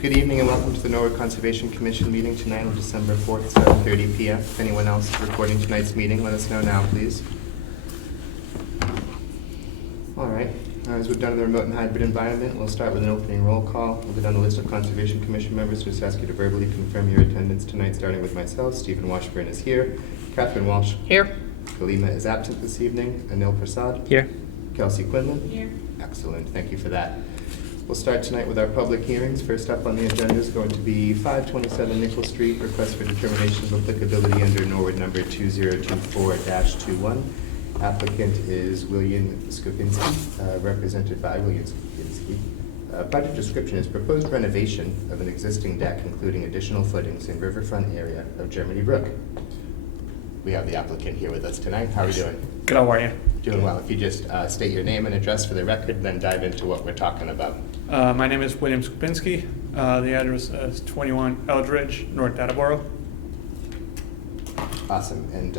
Good evening and welcome to the Norwood Conservation Commission meeting tonight on December 4th, 7:30 p.m. If anyone else is recording tonight's meeting, let us know now, please. All right, as we've done in the remote and hybrid environment, we'll start with an opening roll call. We'll go down the list of Conservation Commission members. Just ask you to verbally confirm your attendance tonight, starting with myself. Stephen Washburn is here. Catherine Walsh. Here. Kalima is absent this evening. Anil Prasad. Here. Kelsey Quinlan. Here. Excellent, thank you for that. We'll start tonight with our public hearings. First up on the agenda is going to be 527 Nickel Street, request for determination of applicability under Norwood number 2024-21. Applicant is William Skupinski, represented by William Skupinski. Project description is proposed renovation of an existing deck, including additional footings in riverfront area of Germany Brook. We have the applicant here with us tonight. How are we doing? Good, how are you? Doing well. If you just state your name and address for the record, then dive into what we're talking about. My name is William Skupinski. The address is 21 Eldridge, North Attleboro. Awesome. And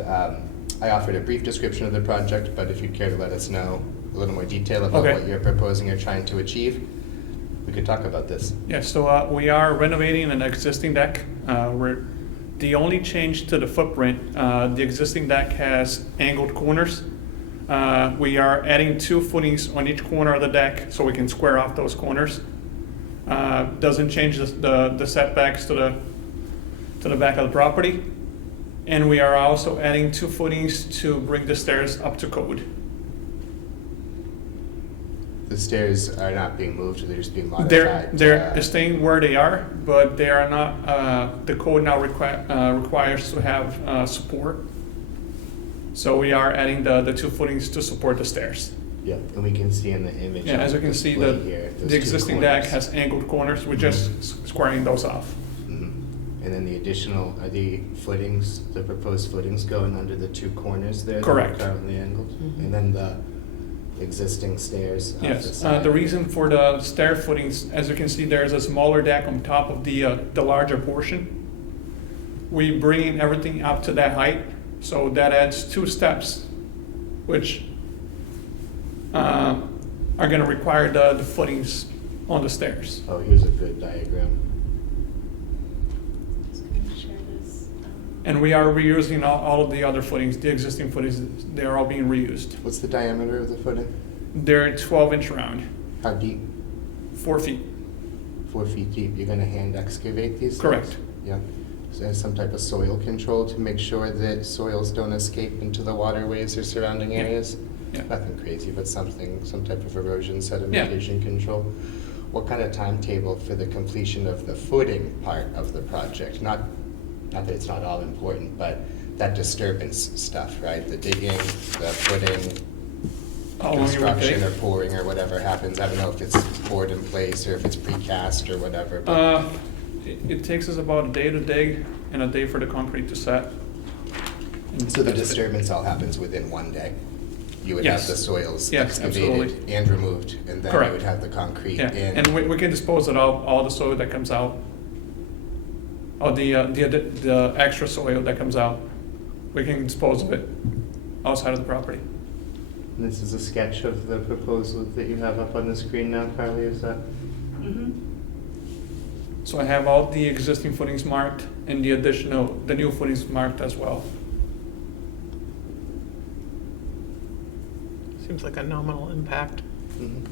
I offered a brief description of the project, but if you'd care to let us know a little more detail about Okay. what you're proposing or trying to achieve, we could talk about this. Yeah, so we are renovating an existing deck. The only change to the footprint, the existing deck has angled corners. We are adding 2 footings on each corner of the deck so we can square off those corners. Doesn't change the setbacks to the back of the property. And we are also adding 2 footings to bring the stairs up to code. The stairs are not being moved, they're just being modified. They're staying where they are, but they are not, the code now requires to have support. So we are adding the 2 footings to support the stairs. Yeah, and we can see in the image. Yeah, on as you can see, display here, those the 2 existing deck corners. has angled corners. We're just squaring those off. Mhm. And then the additional, are the footings, the proposed footings going under the 2 corners there? that are Correct. Currently angled? And then the existing stairs off the Yes, side? the reason for the stair footings, as you can see, there's a smaller deck on top of the larger portion. We bring everything up to that height, so that adds 2 steps, which are gonna require the footings on the stairs. Oh, here's a good diagram. Just going to share this. And we are reusing all of the other footings, the existing footings, they're all being reused. What's the diameter of the footing? They're 12-inch round, How deep? 4 feet. 4 feet deep. You're gonna hand excavate these things? Correct. Yeah. Is there some type of soil control to make sure that soils don't escape into the waterways or surrounding Yeah. areas? Yeah. Nothing crazy, but some type of erosion sedimentation control. What kind of timetable for the completion of the footing part of the project? Not that it's not all important, but that disturbance stuff, right? The digging, the footing, How long it would construction take? or pouring or whatever happens. I don't know if it's poured in place or if it's precast or whatever. But It takes us about a day to dig and a day for the concrete to set. And so the that's it. disturbance all happens within one day? You would have Yes. the soils Yes, excavated absolutely. and removed, and then Correct. you would have the concrete Yeah, in? and we can dispose of all the soil that comes out. Or the extra soil that comes out. We can dispose of it outside of the property. This is a sketch of the proposal that you have up on the screen now, Carly, is that? Mm-hmm. So I have all the existing footings marked and the new footings marked as well. Seems like a nominal impact. Mhm.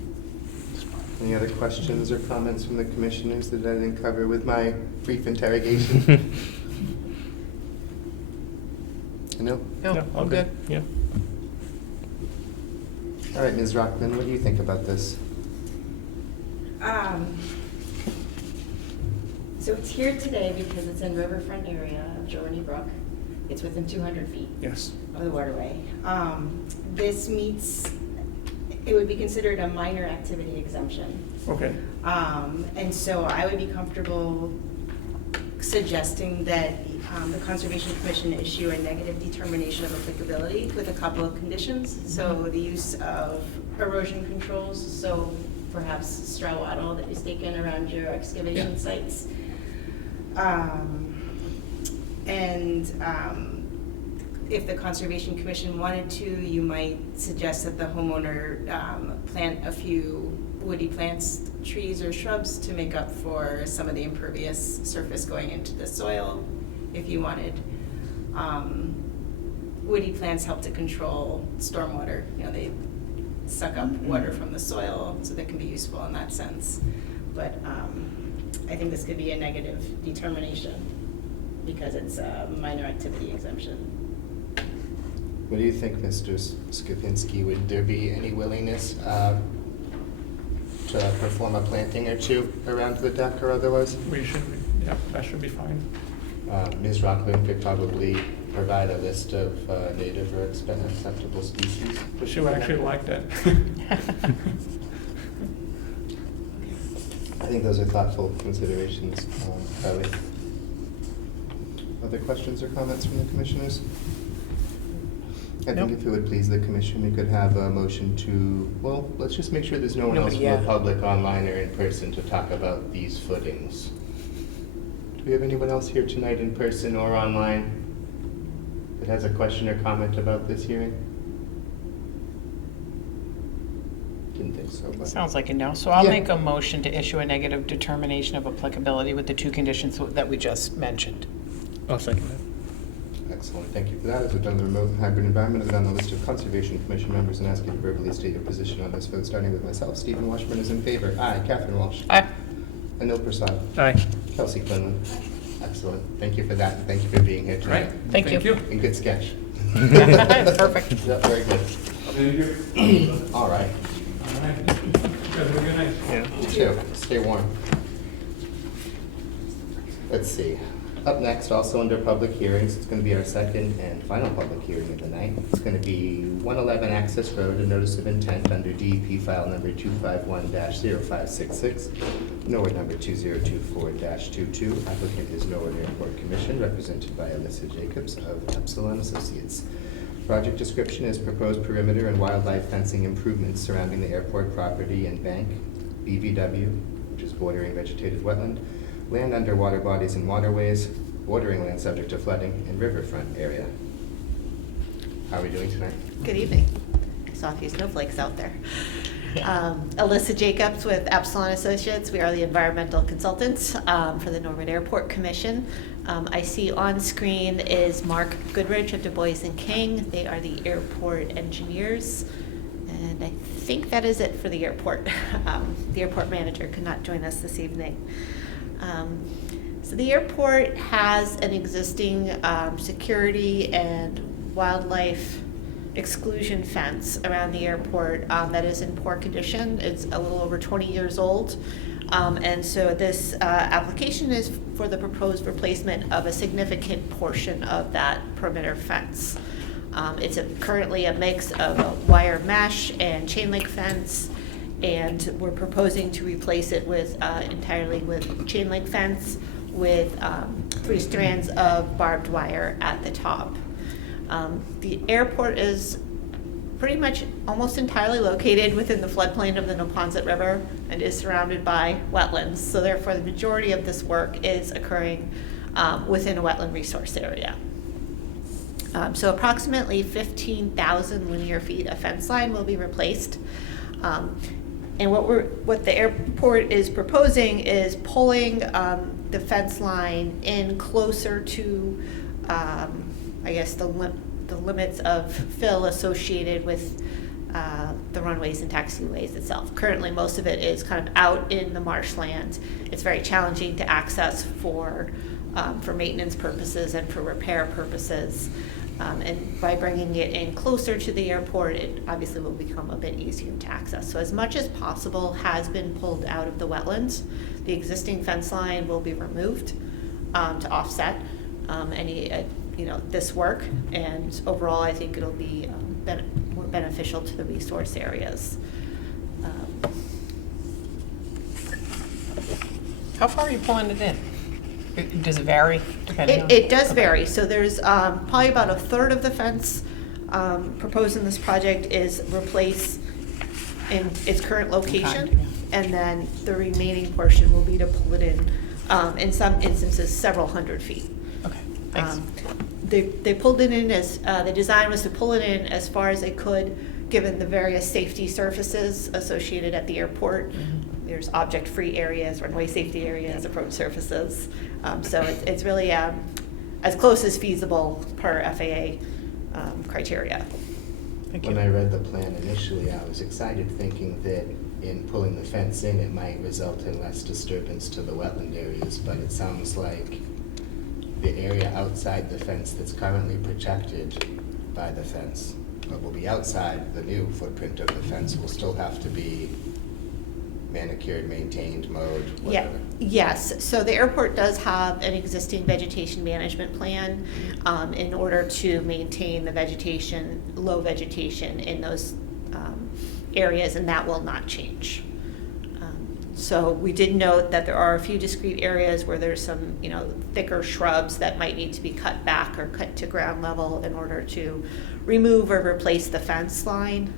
Any other questions or comments from the commissioners that I didn't cover with my brief interrogation? No? No, I'm good. Yeah. All right, Ms. Rockman, what do you think about this? So it's here today because it's in riverfront area of Germany Brook. It's within 200 feet Yes. of the waterway. This meets, it would be considered a minor activity exemption. Okay. And so I would be comfortable suggesting that the Conservation Commission issue a negative determination of applicability with a couple of conditions. So the use of erosion controls, so perhaps straw wattle that is taken around your excavation Yeah. sites. If the Conservation Commission wanted to, you might suggest that the homeowner plant a few woody plants, trees or shrubs to make up for some of the impervious surface going into the soil, if you wanted. Woody plants help to control stormwater. You know, they suck up water from the soil, so they can be useful in that sense. But I think this could be a negative determination because it's a minor activity exemption. What do you think, Mr. Skupinski? Would there be any willingness to perform a planting or two around the deck or otherwise? We should, yeah, that should be fine. Ms. Rockland could probably provide a list of native or acceptable species. She would actually like that. I think those are thoughtful considerations, Kelly. Other questions or comments from the commissioners? I think Nope. if it would please the commission, we could have a motion to, well, let's just make sure there's no one else Nobody, from the yeah. public online or in person to talk about these footings. Do we have anyone else here tonight in person or online that has a question or comment about this hearing? Didn't think so, but. Sounds like a no. So I'll Yeah. make a motion to issue a negative determination of applicability with the two conditions that we just mentioned. I'll second that. Excellent, thank you for that. As we've done the remote and hybrid environment, I've done the list of Conservation Commission members and ask you to verbally state your position on this vote, starting with myself. Stephen Washburn is in favor. Aye. Catherine Walsh. Aye. Anil Prasad. Aye. Kelsey Quinlan. Excellent. Thank you for that, and thank you for being here tonight. Right? Thank you. And good sketch. Perfect. Yeah, very good. Thank you. All right. All right. You guys have a good night. Yeah. You too. Stay warm. Let's see. Up next, also under public hearings, it's going to be our second and final public hearing of the night. It's going to be 111 Access Road, a notice of intent under DEP file number 251-0566, Norwood number 2024-22. Applicant is Norwood Airport Commission, represented by Alyssa Jacobs of Epsilon Associates. Project description is proposed perimeter and wildlife fencing improvements surrounding the airport property and bank, BVW, which is bordering vegetated wetland, land under water bodies and waterways, bordering land subject to flooding, and riverfront area. How are we doing tonight? Good evening. I saw a few snowflakes out there. Alyssa Jacobs with Epsilon Associates. We are the environmental consultants for the Norwood Airport Commission. I see on screen is Mark Goodrich of Du Bois and King. They are the airport engineers. And I think that is it for the airport. The airport manager could not join us this evening. So the airport has an existing security and wildlife exclusion fence around the airport that is in poor condition. It's a little over 20 years old. And so this application is for the proposed replacement of a significant portion of that perimeter fence. It's currently a mix of a wire mesh and chain link fence, and we're proposing to replace it with entirely with chain link fence with 3 strands of barbed wire at the top. The airport is pretty much almost entirely located within the floodplain of the Neponset River and is surrounded by wetlands. So therefore, the majority of this work is occurring within a wetland resource area. So approximately 15,000 linear feet of fence line will be replaced. And what the airport is proposing is pulling the fence line in closer to, I guess, the limits of fill associated with the runways and taxiways itself. Currently, most of it is kind of out in the marshland. It's very challenging to access for maintenance purposes and for repair purposes. And by bringing it in closer to the airport, it obviously will become a bit easier to access. So as much as possible has been pulled out of the wetlands. The existing fence line will be removed to offset any, this work. And overall, I think it'll be more beneficial to the resource areas. How far are you pulling it in? Does it vary depending on? It does Okay. vary, so there's probably about a third of the fence proposed in this project is replaced in its current location, yeah. and then the remaining portion will be to pull it in some instances, several hundred feet. Okay, thanks. They pulled it in as, the design was to pull it in as far as they could, given the various safety surfaces associated at the airport. Mhm. There's object-free areas, runway safety areas, approach surfaces. So it's really as close as feasible per FAA criteria. Thank When you. I read the plan initially, I was excited thinking that in pulling the fence in, it might result in less disturbance to the wetland areas, but it sounds like the area outside the fence that's currently protected by the fence, but will be outside the new footprint of the fence, will still have to be manicured, maintained, mowed, Yeah, whatever. yes, so the airport does have an existing vegetation management plan in order to maintain the vegetation, low vegetation in those areas, and that will not change. So we did note that there are a few discrete areas where there's some, thicker shrubs that might need to be cut back or cut to ground level in order to remove or replace the fence line.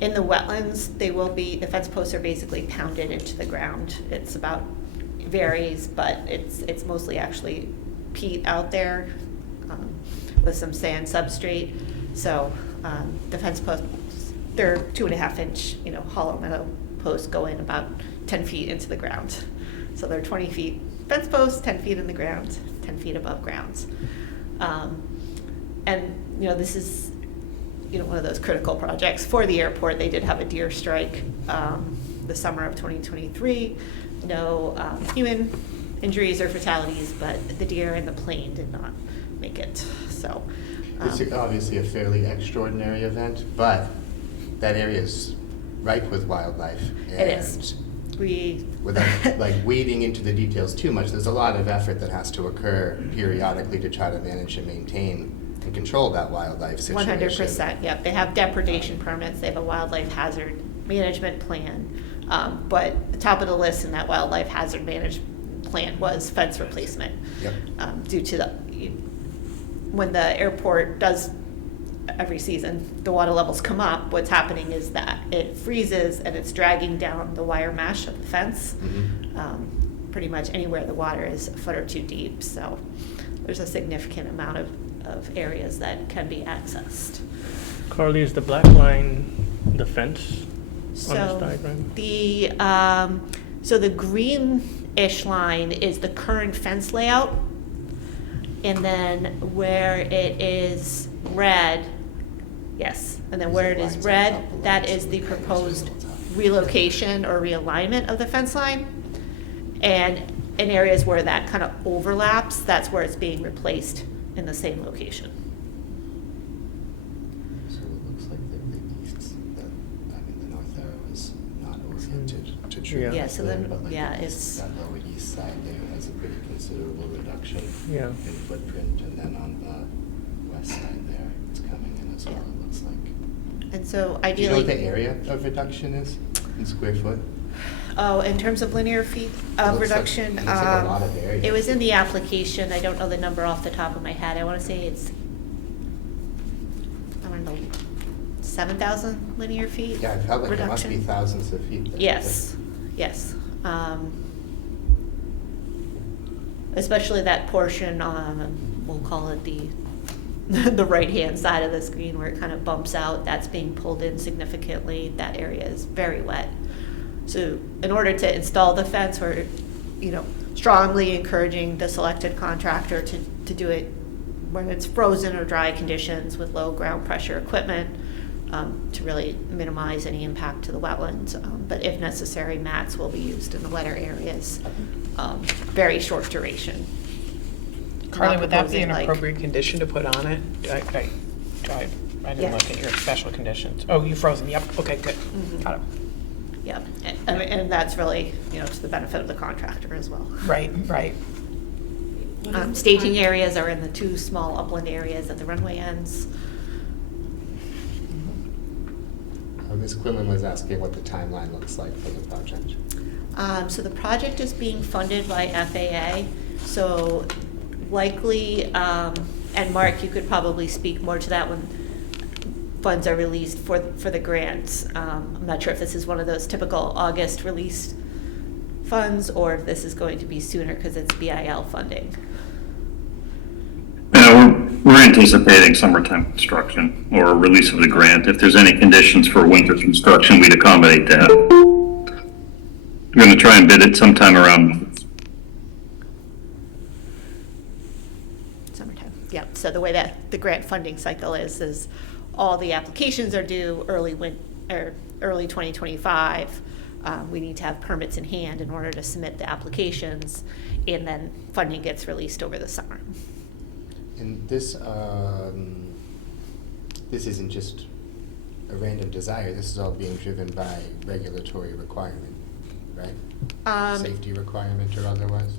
In the wetlands, the fence posts are basically pounded into the ground. It's varies, but it's mostly actually peat out there with some sand substrate. So the fence posts, they're 2.5 inch, hollow metal posts go in about 10 feet into the ground. So they're 20 feet fence posts, 10 feet in the ground, 10 feet above ground. And, this is, one of those critical projects for the airport. They did have a deer strike the summer of 2023. No human injuries or fatalities, but the deer and the plane did not make it. So It's obviously a fairly extraordinary event, but that area is ripe with wildlife. It is. Without wading into the details too much, there's a lot of effort that has to occur periodically to try to manage and maintain and control that wildlife situation. 100%, yep. They have depredation permits, they have a wildlife hazard management plan. But the top of the list in that wildlife hazard management plan was fence replacement. Yep. Due to when the airport does every season, the water levels come up, what's happening is that it freezes and it's dragging down the wire mesh of the fence. Mhm. Pretty much anywhere the water is a foot or two deep, so there's a significant amount of areas that can be accessed. Carly, is the black line the fence on this So diagram? the greenish line is the current fence layout, and then where it is red, yes, and then where it is red, that is the proposed relocation or realignment of the fence line. And in areas where that kind of overlaps, that's where it's being replaced in the same location. So it looks like the north arrow is not oriented to true. Yeah. Yeah, so then, but like yeah, the it's, east- that lower east side there has a pretty considerable reduction Yeah. in footprint, and then on the west side there, it's coming in as well, it looks like. and so Do you know what the ideally, area of reduction is in square foot? in terms of linear feet It of looks like- reduction, looks like a lot of area. it was in the application, I don't know the number off the top of my head, I wanna say it's, I don't know, 7,000 linear feet? Yeah, I felt like there must be reduction. thousands of feet there. Yes, yes. Especially that portion on, we'll call it the, the right-hand side of the screen where it kind of bumps out, that's being pulled in significantly. That area is very wet. So in order to install the fence, we're, strongly encouraging the selected contractor to do it when it's frozen or dry conditions with low ground pressure equipment, to really minimize any impact to the wetlands. But if necessary, mats will be used in the wetter areas. Very short duration. Carly, Not would that be an proposing, like- appropriate condition to put on it? I didn't Yeah. look at your special conditions. Oh, you frozen, yep, okay, good, Mhm. got it. Yep, and that's really, to the benefit of the contractor as well. Right, right. Staging areas are in the two small upland areas at the runway ends. Ms. Quinlan was asking what the timeline looks like for the project. So the project is being funded by FAA. So likely, and Mark, you could probably speak more to that when funds are released for the grants. I'm not sure if this is one of those typical August released funds or if this is going to be sooner because it's BIL funding. Yeah, we're anticipating summertime construction or release of the grant. If there's any conditions for winter construction, we'd accommodate that. We're going to try and bid it sometime around. Summertime, yeah. So the way that the grant funding cycle is all the applications are due early 2025. We need to have permits in hand in order to submit the applications, and then funding gets released over the summer. And this isn't just a random desire. This is all being driven by regulatory requirement, right? Safety requirement or otherwise?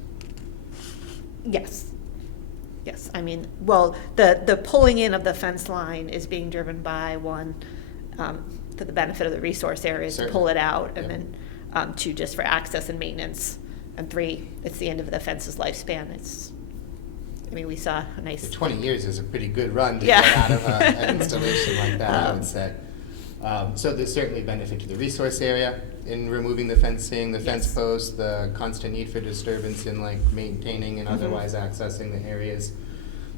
Yes. Yes, I mean, well, the pulling in of the fence line is being driven by one, for the benefit of the resource areas, to pull it out, and Yep. then, two, just for access and maintenance, and three, it's the end of the fence's lifespan. I mean, we saw a nice. 20 years is a pretty good run to Yeah. get out of an installation like that, I would say. So there's certainly benefit to the resource area in removing the fencing, the fence Yes. posts, the constant need for disturbance in like maintaining and otherwise accessing the areas.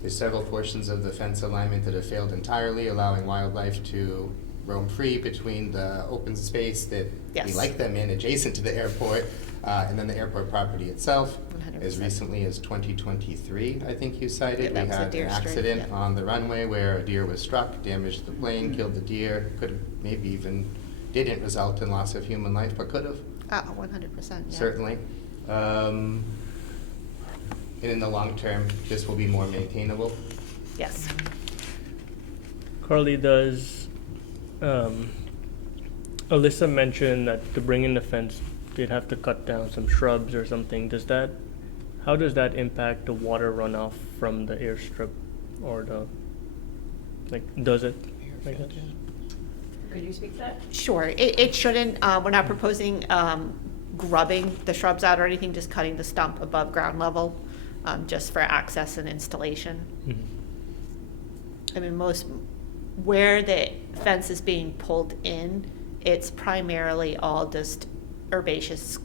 There's several portions of the fence alignment that have failed entirely, allowing wildlife to roam free between the open space that we Yes. like them in adjacent to the airport, and then the airport property itself. 100%. As recently as 2023, I think you cited, Yeah, that we was a had an deer stray, accident yeah. on the runway where a deer was struck, damaged the plane, killed the deer, could have maybe even didn't result in loss of human life, but could have, 100%, yeah. certainly. And in the long term, this will be more maintainable. Yes. Carly, does Alyssa mentioned that to bring in the fence, they'd have to cut down some shrubs or something. How does that impact the water runoff from the airstrip, or does it? I guess? Could you speak to that? Sure, it shouldn't, we're not proposing grubbing the shrubs out or anything, just cutting the stump above ground level, just for access and installation. Mhm. I mean, where the fence is being pulled in, it's primarily all just herbaceous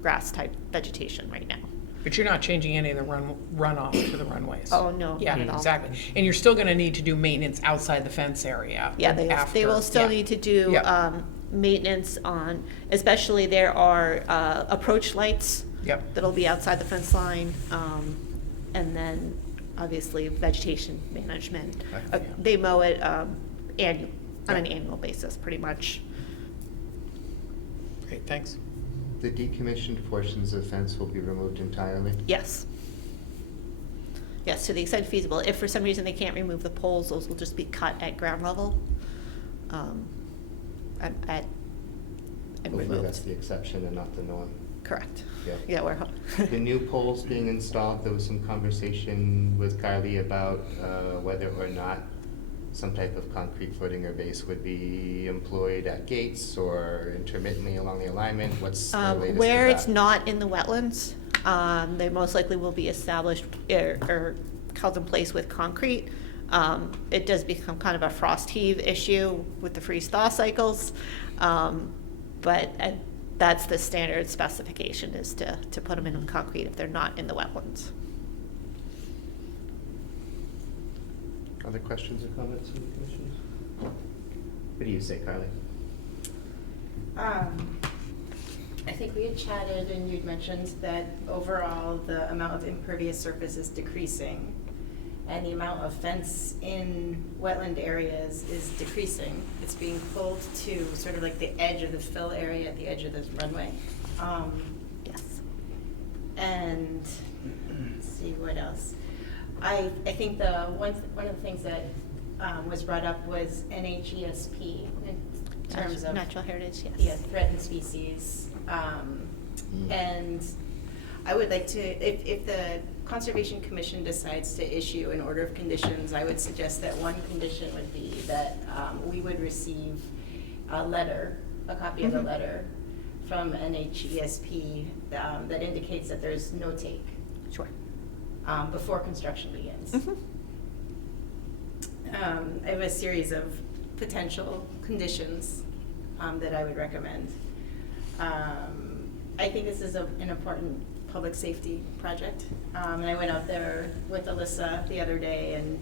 grass type vegetation right now. But you're not changing any of the runoff to the runways. Oh, no, Yeah, not at all. exactly. And you're still gonna need to do maintenance outside the fence area. Yeah, they after, will still yeah. need to do Yeah. maintenance on, especially there are approach lights Yep. that'll be outside the fence line, and then obviously vegetation management. Right. They mow it on an annual basis, pretty much. Great, thanks. The decommissioned portions of fence will be removed entirely. Yes. Yes, to the extent feasible. If for some reason they can't remove the poles, those will just be cut at ground level. And Hopefully that's removed. the exception and not the norm. Correct. Yeah. Yeah, we're. The new poles being installed, there was some conversation with Kylie about whether or not some type of concrete footing or base would be employed at gates or intermittently along the alignment. What's the latest with Where that? it's not in the wetlands, they most likely will be established or held in place with concrete. It does become kind of a frost heave issue with the freeze-thaw cycles, but that's the standard specification, is to put them in concrete if they're not in the wetlands. Other questions or comments from the commissioners? What do you say, Kylie? I think we had chatted and you'd mentioned that overall the amount of impervious surface is decreasing and the amount of fence in wetland areas is decreasing. It's being pulled to sort of like the edge of the fill area at the edge of this runway. Yes. And let's see what else. I think one of the things that was brought up was NHESP in terms of Natural heritage, yes. yeah, threatened species. And I would like to, if the Conservation Commission decides to issue an order of conditions, I would suggest that one condition would be that we would receive a letter, a copy of a letter from NHESP that indicates that there's no take. Sure. before construction begins. Mhm. I have a series of potential conditions that I would recommend. I think this is an important public safety project. And I went out there with Alyssa the other day and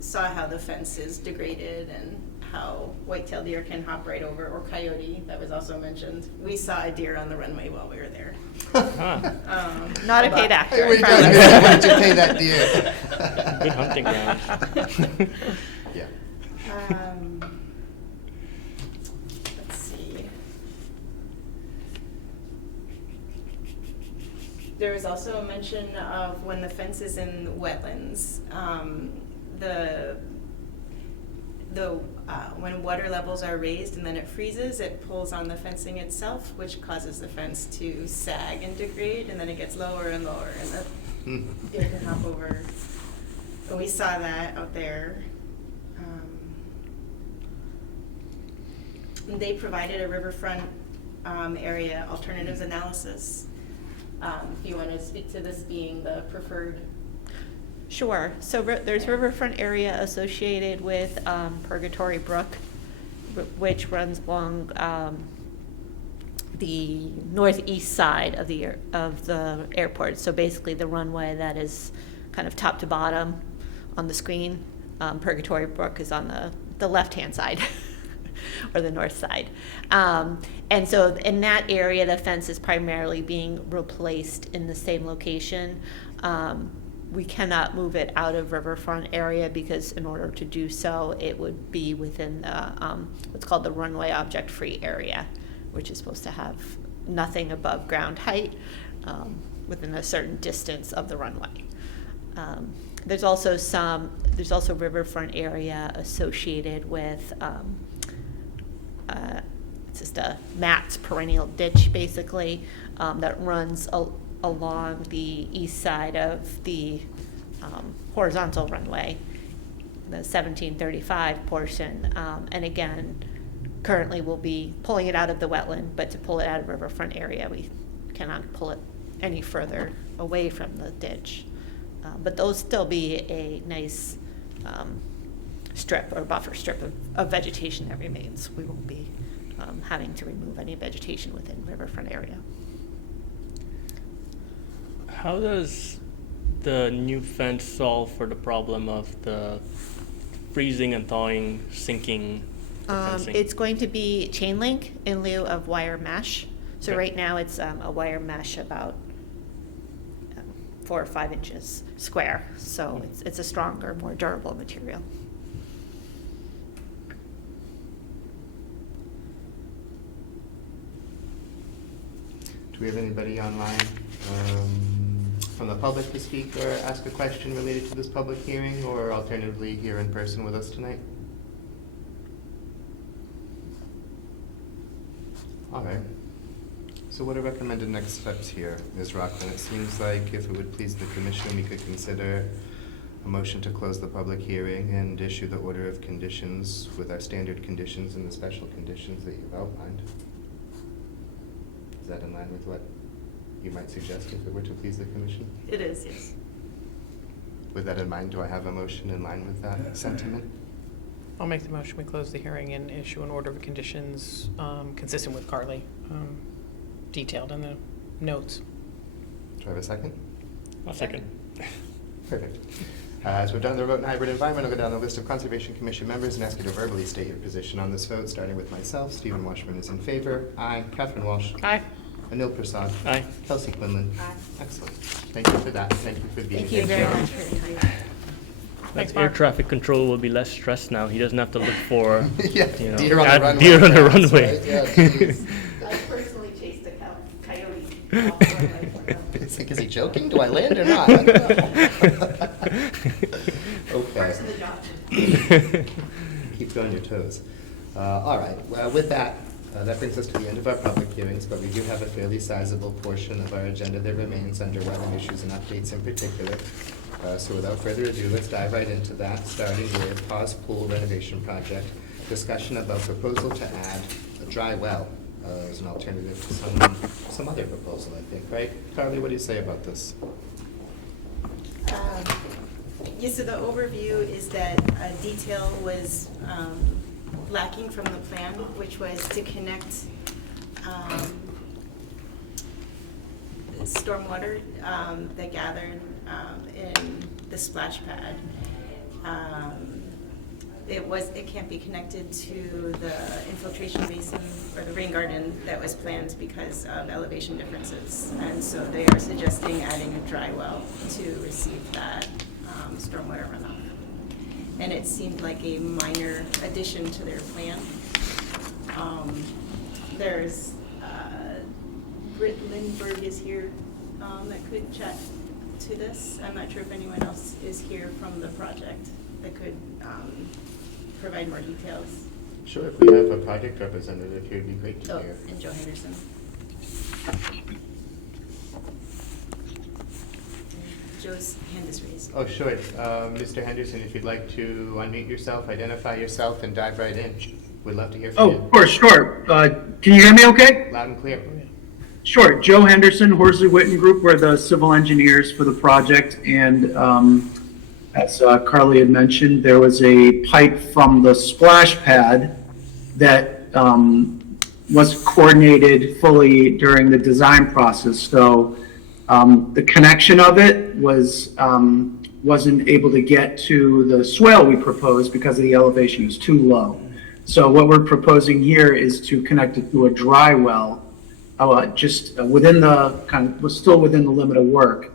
saw how the fence is degraded and how white-tailed deer can hop right over, or coyote, that was also mentioned. We saw a deer on the runway while we were there. Ah, Not a but- paid actor, Hey, I wait, promise. why did you pay that deer? good hunting ground. Yeah. Let's see. There was also a mention of when the fence is in wetlands, when water levels are raised and then it freezes, it pulls on the fencing itself, which causes the fence to sag and degrade, and then it gets lower and lower, and the deer can hop over. And we saw that out there. They provided a riverfront area alternatives analysis. If you want to speak to this being the preferred. Sure. So there's riverfront area associated with Purgatory Brook, which runs along the northeast side of the airport. So basically, the runway that is kind of top to bottom on the screen. Purgatory Brook is on the left-hand side. Or the north side. And so in that area, the fence is primarily being replaced in the same location. We cannot move it out of riverfront area because in order to do so, it would be within the, what's called the runway object-free area, which is supposed to have nothing above ground height within a certain distance of the runway. There's also riverfront area associated with it's just a Matt's perennial ditch, basically, that runs along the east side of the horizontal runway, the 1735 portion. And again, currently we'll be pulling it out of the wetland, but to pull it out of riverfront area, we cannot pull it any further away from the ditch. But those still be a nice strip or buffer strip of vegetation that remains. We won't be having to remove any vegetation within riverfront area. How does the new fence solve for the problem of the freezing and thawing, sinking the fencing? It's going to be chain link in lieu of wire mesh. So Okay. right now it's a wire mesh about 4 or 5 inches square. So it's a stronger, more durable material. Do we have anybody online from the public to speak or ask a question related to this public hearing, or alternatively here in person with us tonight? All right. So what are recommended next steps here, Ms. Rockland? It seems like if it would please the commission, we could consider a motion to close the public hearing and issue the order of conditions with our standard conditions and the special conditions that you've outlined. Is that in line with what you might suggest if it were to please the commission? It is, yes. With that in mind, do I have a motion in line with that sentiment? I'll make the motion, we close the hearing and issue an order of conditions consistent with Carly, detailed in the notes. Do I have a second? A second. Perfect. As we've done the remote and hybrid environment, I'll go down the list of Conservation Commission members and ask you to verbally state your position on this vote, starting with myself. Stephen Washburn is in favor. Aye. Catherine Walsh. Aye. Anil Prasad. Aye. Kelsey Quinlan. Aye. Excellent. Thank you for that. Thank you for being here. Thank you very much for your time. Thanks, Air Mark. traffic control will be less stressed now. He doesn't have to look for Yeah, you know, deer on the runway. deer on the That's runway. right. Yeah, jeez. I personally chased a coyote off the runway for them. It's like, is he joking? Do I land or not? I don't know. Okay. First in the job. Keep you on your toes. All right, well, with that, that brings us to the end of our public hearings, but we do have a fairly sizable portion of our agenda that remains under wetland issues and updates in particular. So without further ado, let's dive right into that, starting with Pause Pool renovation project. Discussion about proposal to add a dry well as an alternative to some other proposal, I think, right? Carly, what do you say about this? Yes, so the overview is that detail was lacking from the plan, which was to connect stormwater that gathered in the splash pad. It can't be connected to the infiltration basin or the rain garden that was planned because of elevation differences. And so they are suggesting adding a dry well to receive that stormwater runoff. And it seemed like a minor addition to their plan. There's Britt Lindbergh is here that could chat to this. I'm not sure if anyone else is here from the project that could provide more details. Sure, if we have a project representative here, it'd be great to Oh, hear. and Joe Henderson. Joe's hand is raised. Oh, sure. Mr. Henderson, if you'd like to unmute yourself, identify yourself, and dive right in. We'd love to hear from Oh, you. of course, sure. Can you hear me okay? Loud and clear. Sure. Joe Henderson, Horsley Witten Group. We're the civil engineers for the project. And as Carly had mentioned, there was a pipe from the splash pad that was coordinated fully during the design process. So the connection of it wasn't able to get to the swale we proposed because the elevation was too low. So what we're proposing here is to connect it to a dry well, just within the was still within the limit of work.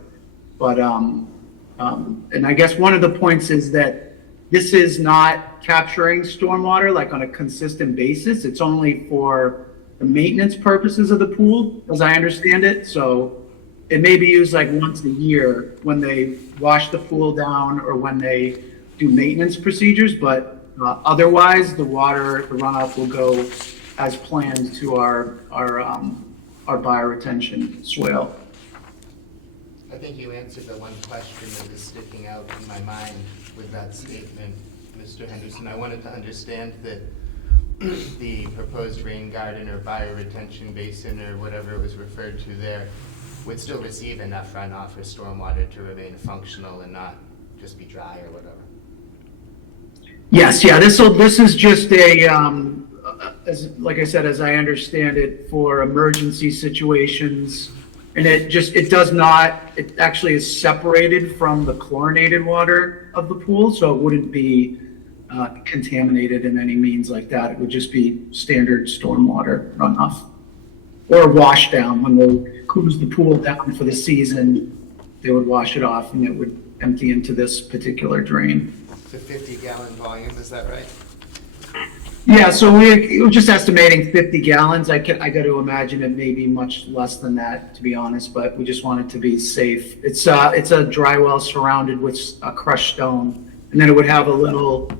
But and I guess one of the points is that this is not capturing stormwater like on a consistent basis. It's only for the maintenance purposes of the pool, as I understand it. So it may be used like once a year when they wash the pool down or when they do maintenance procedures, but otherwise the runoff will go as planned to our bioretention swale. I think you answered the one question that is sticking out in my mind with that statement, Mr. Henderson. I wanted to understand that the proposed rain garden or bioretention basin or whatever it was referred to there would still receive enough runoff or stormwater to remain functional and not just be dry or whatever. Yes, yeah, this is just a, like I said, as I understand it, for emergency situations. And it actually is separated from the chlorinated water of the pool, so it wouldn't be contaminated in any means like that. It would just be standard stormwater runoff. Or wash down. When they close the pool down for the season, they would wash it off and it would empty into this particular drain. It's a 50-gallon volume, is that right? Yeah, so we're just estimating 50 gallons. I got to imagine it may be much less than that, to be honest, but we just want it to be safe. It's a dry well surrounded with a crushed stone, and then it would have a little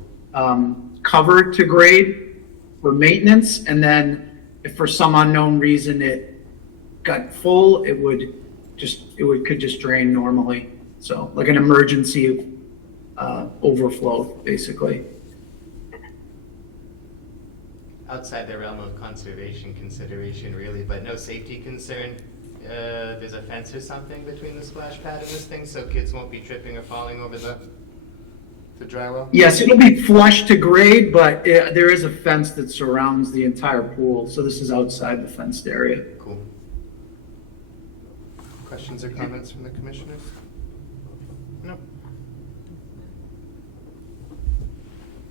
cover to grade for maintenance, and then if for some unknown reason it got full, it could just drain normally. So like an emergency overflow, basically. Outside the realm of conservation consideration, really, but no safety concern. There's a fence or something between the splash pad and this thing, so kids won't be tripping or falling over the dry well? Yes, it'll be flush to grade, but there is a fence that surrounds the entire pool, so this is outside the fenced area. Cool. Questions or comments from the commissioners? No.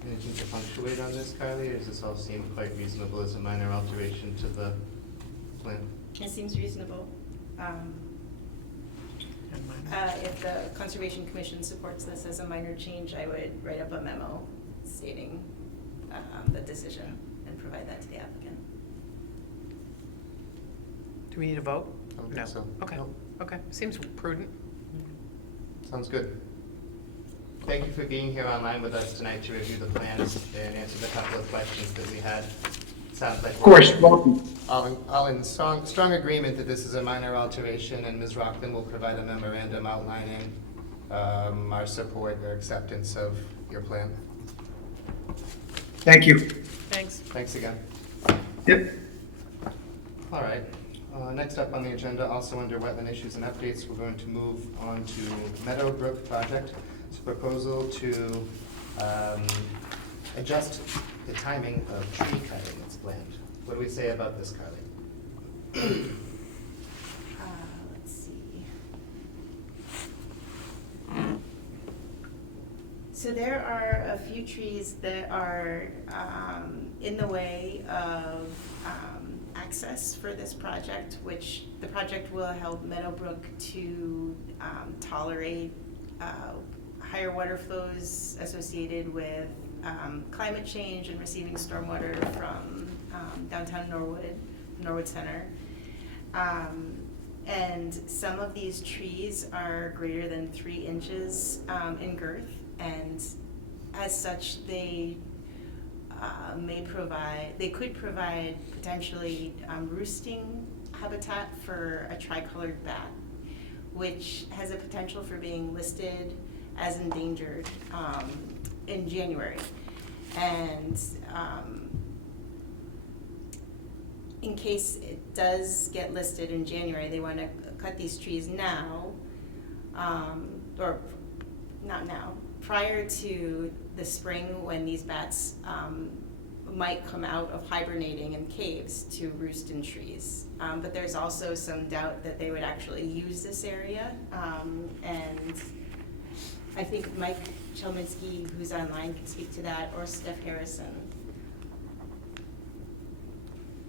Anything to punctuate on this, Carly, or does this all seem quite reasonable as a minor alteration to the plan? It seems reasonable. If the Conservation Commission supports this as a minor change, I would write up a memo stating the decision and provide that to the applicant. Do we need a vote? I don't No. think so. Okay, No. okay, seems prudent. Sounds good. Thank you for being here online with us tonight to review the plans and answer the couple of questions that we had. Sounds like Of course, welcome. all in strong agreement that this is a minor alteration, and Ms. Rockland will provide a memorandum outlining our support or acceptance of your plan. Thank you. Thanks. Thanks again. Yep. All right. Next up on the agenda, also under wetland issues and updates, we're going to move on to Meadowbrook project. It's a proposal to adjust the timing of tree cutting that's planned. What do we say about this, Carly? Let's see. So there are a few trees that are in the way of access for this project, which the project will help Meadowbrook to tolerate higher water flows associated with climate change and receiving stormwater from downtown Norwood Center. And some of these trees are greater than 3 inches in girth, and as such, they could provide potentially roosting habitat for a tricolored bat, which has a potential for being listed as endangered in January. And in case it does get listed in January, they want to cut these trees now, or not now, prior to the spring when these bats might come out of hibernating in caves to roost in trees. But there's also some doubt that they would actually use this area. And I think Mike Chelminsky, who's online, can speak to that, or Steph Harrison.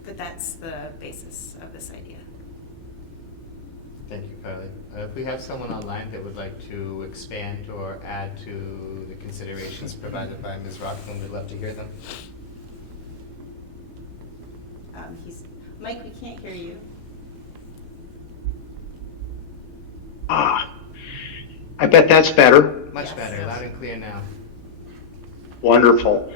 But that's the basis of this idea. Thank you, Carly. If we have someone online that would like to expand or add to the considerations provided by Ms. Rockland, we'd love to hear them. Mike, we can't hear you. I bet that's better. Much Yes. better, loud and clear now. Wonderful.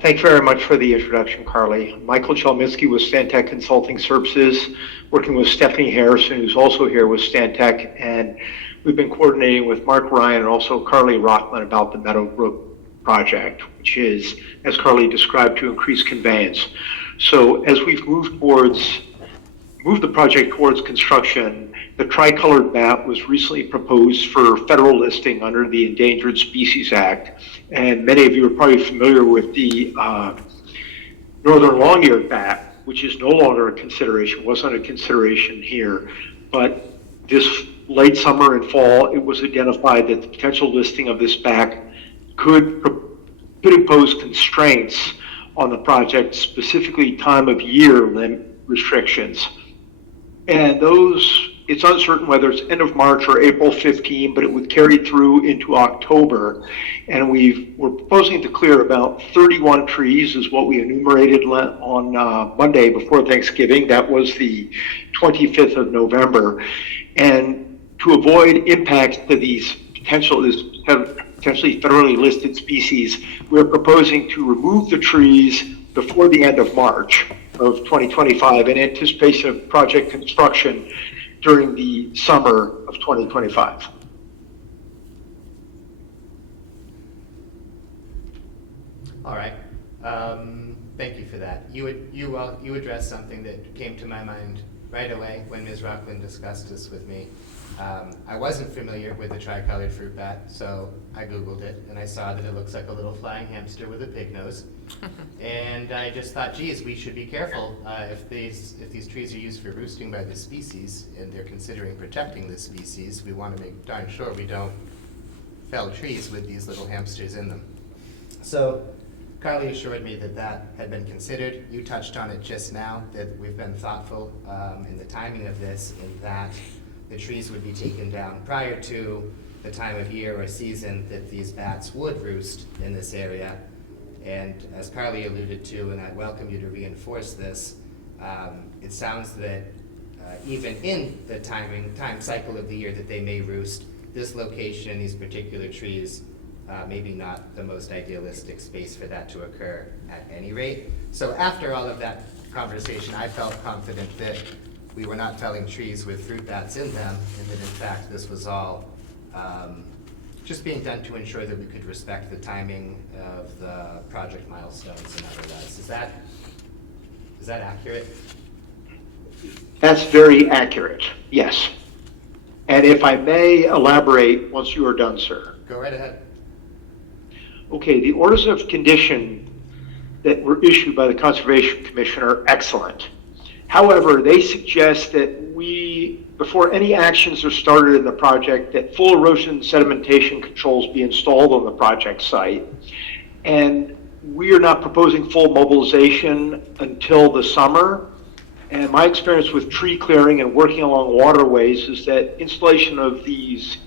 Thanks very much for the introduction, Carly. Michael Chelminsky with Stantec Consulting Services, working with Stephanie Harrison, who's also here with Stantec, and we've been coordinating with Mark Ryan and also Carly Rockman about the Meadowbrook project, which is, as Carly described, to increase conveyance. So as we've moved the project towards construction, the tricolored bat was recently proposed for federal listing under the Endangered Species Act. And many of you are probably familiar with the northern long-eared bat, which is no longer a consideration, wasn't a consideration here. But this late summer and fall, it was identified that the potential listing of this bat could impose constraints on the project, specifically time of year restrictions. And those, it's uncertain whether it's end of March or April 15, but it would carry through into October. And we're proposing to clear about 31 trees is what we enumerated on Monday before Thanksgiving. That was the 25th of November. And to avoid impacts to these potentially federally listed species, we're proposing to remove the trees before the end of March of 2025 in anticipation of project construction during the summer of 2025. All right. Thank you for that. You addressed something that came to my mind right away when Ms. Rockland discussed this with me. I wasn't familiar with the tricolored fruit bat, so I Googled it, and I saw that it looks like a little flying hamster with a pig nose. And I just thought, geez, we should be careful if these trees are used for roosting by this species, and they're considering protecting this species, we want to make darn sure we don't fell trees with these little hamsters in them. So Carly assured me that that had been considered. You touched on it just now, that we've been thoughtful in the timing of this, in that the trees would be taken down prior to the time of year or season that these bats would roost in this area. And as Carly alluded to, and I welcome you to reinforce this, it sounds that even in the time cycle of the year that they may roost, this location, these particular trees, maybe not the most idealistic space for that to occur at any rate. So after all of that conversation, I felt confident that we were not felling trees with fruit bats in them, and that in fact this was all just being done to ensure that we could respect the timing of the project milestones and otherwise. Is that accurate? That's very accurate, yes. And if I may elaborate once you are done, sir. Go right ahead. Okay, the orders of condition that were issued by the Conservation Commission are excellent. However, they suggest that before any actions are started in the project, that full erosion and sedimentation controls be installed on the project site. And we are not proposing full mobilization until the summer. And my experience with tree clearing and working along waterways is that installation of these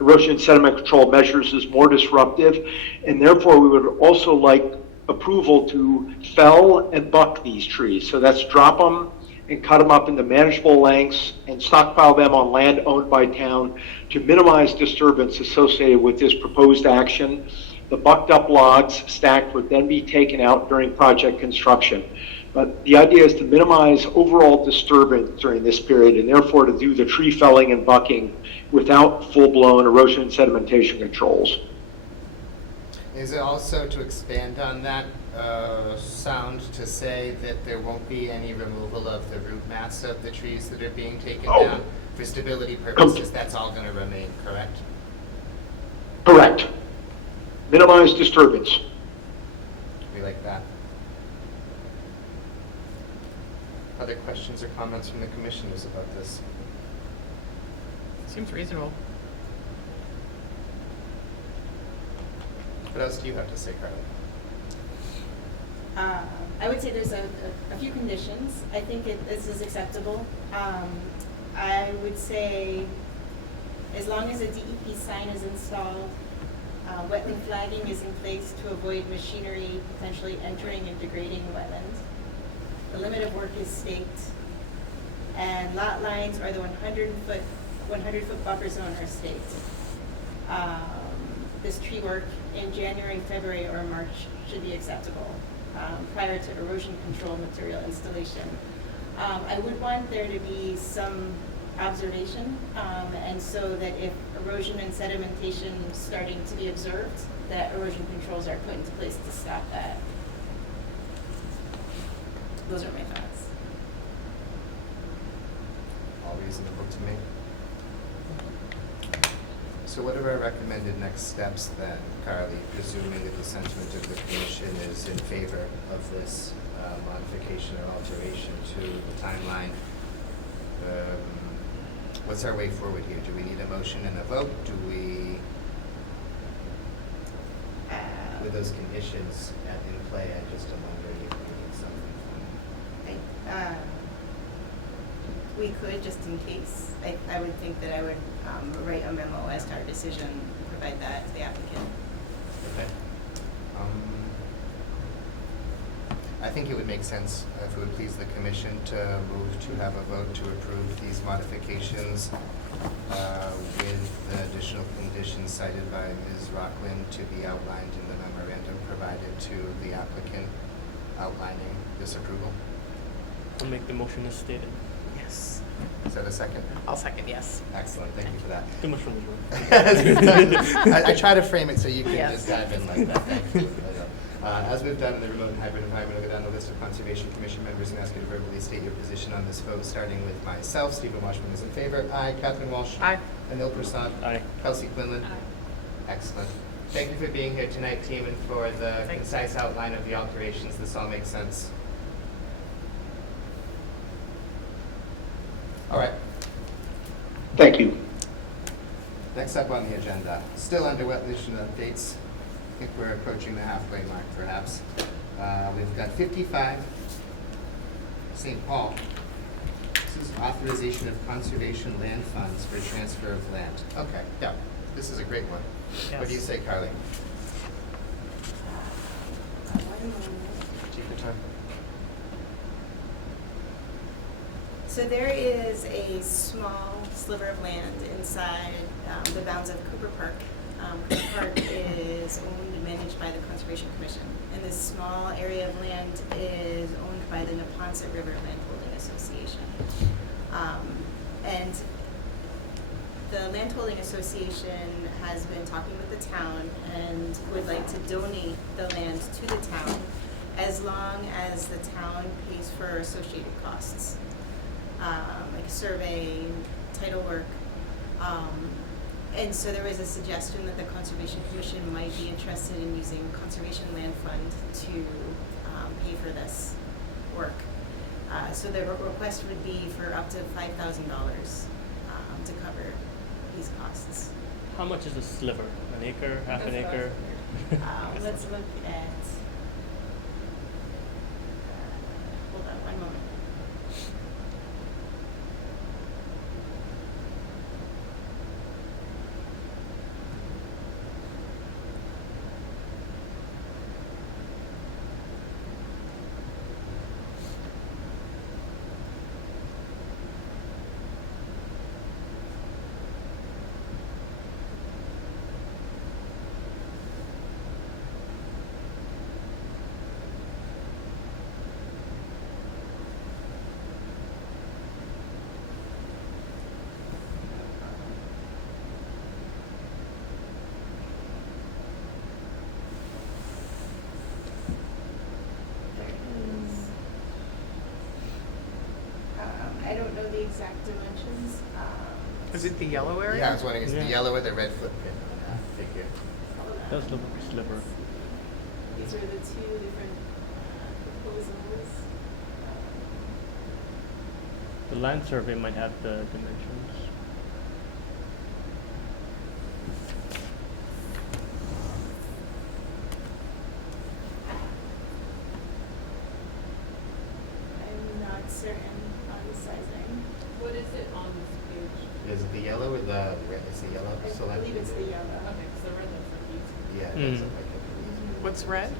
erosion and sediment control measures is more disruptive, and therefore we would also like approval to fell and buck these trees. So that's drop them and cut them up into manageable lengths and stockpile them on land owned by town to minimize disturbance associated with this proposed action. The bucked up logs stacked would then be taken out during project construction. But the idea is to minimize overall disturbance during this period and therefore to do the tree felling and bucking without full-blown erosion and sedimentation controls. Is it also, to expand on that, sound to say that there won't be any removal of the root mass of the trees that are being taken down? For stability purposes, that's all going to remain, correct? Correct. Minimize disturbance. We like that. Other questions or comments from the commissioners about this? Seems reasonable. What else do you have to say, Carly? I would say there's a few conditions. I think this is acceptable. I would say as long as a DEP sign is installed, wetland flagging is in place to avoid machinery potentially entering and degrading wetlands. The limit of work is staked, and lot lines or the 100-foot buffer zone are staked. This tree work in January, February, or March should be acceptable prior to erosion control material installation. I would want there to be some observation, and so that if erosion and sedimentation starting to be observed, that erosion controls are put into place to stop that. Those are my thoughts. All reasonable to me. So what are our recommended next steps then, Carly, presuming that the sentiment of the commission is in favor of this modification or alteration to the timeline? What's our way forward here? Do we need a motion and a vote? Do we, with those conditions in play, I just am wondering if we need something from We could, just in case. I would think that I would write a memo as to our decision, provide that to the applicant. Okay. I think it would make sense, if it would please the commission, to move to have a vote to approve these modifications with the additional conditions cited by Ms. Rockland to be outlined in the memorandum provided to the applicant outlining this approval. I'll make the motion as stated. Yes. Is that a second? I'll second, yes. Excellent, thank you for that. Too much from the room. I try to frame it so you can Yes. just dive in like that. Thank you. As we've done in the remote and hybrid environment, I'll go down the list of Conservation Commission members and ask you to verbally state your position on this vote, starting with myself. Stephen Washburn is in favor. Aye. Catherine Walsh. Aye. Anil Prasad. Aye. Kelsey Quinlan. Excellent. Thank you for being here tonight, team, and for the Thanks. concise outline of the alterations. This all makes sense. All right. Thank you. Next up on the agenda, still under wetland updates. I think we're approaching the halfway mark, perhaps. We've got 55 St. Paul. This is authorization of conservation land funds for transfer of land. Okay, yeah, this is a great one. What do you Yes. say, Carly? Take your time. So there is a small sliver of land inside the bounds of Cooper Park. Cooper Park is owned and managed by the Conservation Commission. And this small area of land is owned by the Neponset River Land Holding Association. And the Land Holding Association has been talking with the town and would like to donate the land to the town as long as the town pays for associated costs. Like survey, title work, And so there was a suggestion that the Conservation Commission might be interested in using Conservation Land Fund to pay for this work. So the request would be for up to $5,000 to cover these costs. How much is a sliver? An acre, half an acre? Let's look at, hold on one moment. I don't know the exact dimensions. Is it the yellow area? Yeah, I was wondering, is it the Yeah. yellow or the red footprint on that figure? Hold on. Does look like a sliver. These are the two different proposals. The land survey might have the dimensions. I'm not certain on the sizing. What is it on this page? Is it the yellow or the red? It's the yellow I selected? believe it's the yellow. Okay, so the red looks like easement. Yeah, it does look like it. What's red?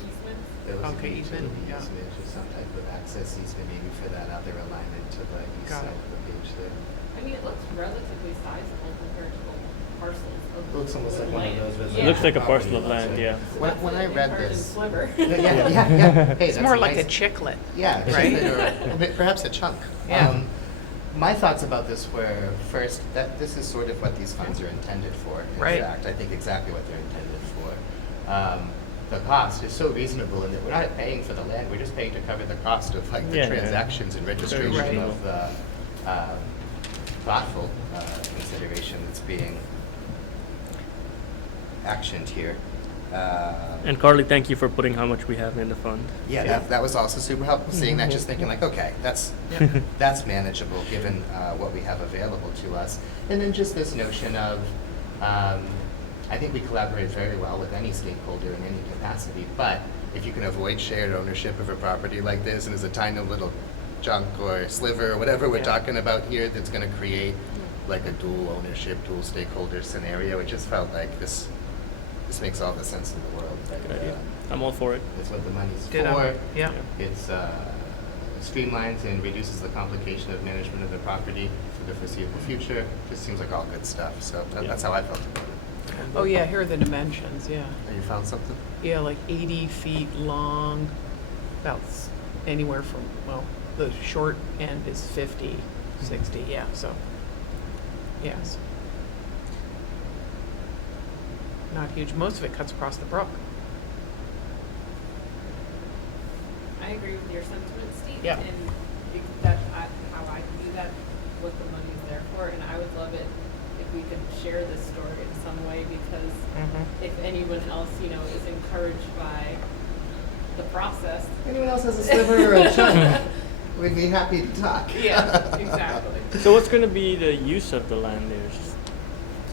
Easement? There looks Okay, like it easement, should be yeah. easement or some type of access easement maybe for that other alignment to the east Got side it. of the page there. I mean, it looks relatively sizable compared to the parcels of It looks almost like one of land. those residential Yeah. Looks like a property parcel of lots, land, right? yeah. When I read Hard and this. Sliver. Yeah. Hey, It's that's more like a nice. chiclet. Yeah, a right? chiclet or a bit, perhaps a chunk. Yeah. My thoughts about this were, first, that this is sort of what these funds are intended for. In Right. fact, I think exactly what they're intended for. The cost is so reasonable in that we're not paying for the land, we're just paying to cover the cost of like the Yeah. transactions and registration Right. of the thoughtful consideration that's being actioned here. And Carly, thank you for putting how much we have in the fund. Yeah, that was also super helpful, seeing that, just thinking like, okay, that's manageable given what we have available to us. And then just this notion of, I think we collaborate very well with any stakeholder in any capacity, but if you can avoid shared ownership of a property like this and there's a tiny little chunk or sliver or whatever we're Yeah. talking about here that's gonna create like a dual ownership, dual stakeholder scenario, it just felt like this makes all the sense in the world. Like, Good idea. I'm all for it. It's what the money's Ditto. for. Yeah. It's streamlines and reduces the complication of management of the property for the foreseeable future. Just seems like all good stuff. So Yeah. that's how I felt about it. Oh, yeah, here are the dimensions, yeah. Oh, you found something? Yeah, like 80 feet long, about anywhere from, well, the short end is 50, 60, yeah, so, yes. Not huge. Most of it cuts across the brook. I agree with your sentiment, Steve. Yeah. And that's how I view that, what the money is there for. And I would love it if we could share this story in some way, because if anyone else, is encouraged by the process. Anyone else has a sliver or a chunk? We'd be happy to talk. Yeah, exactly. So what's going to be the use of the land there? Just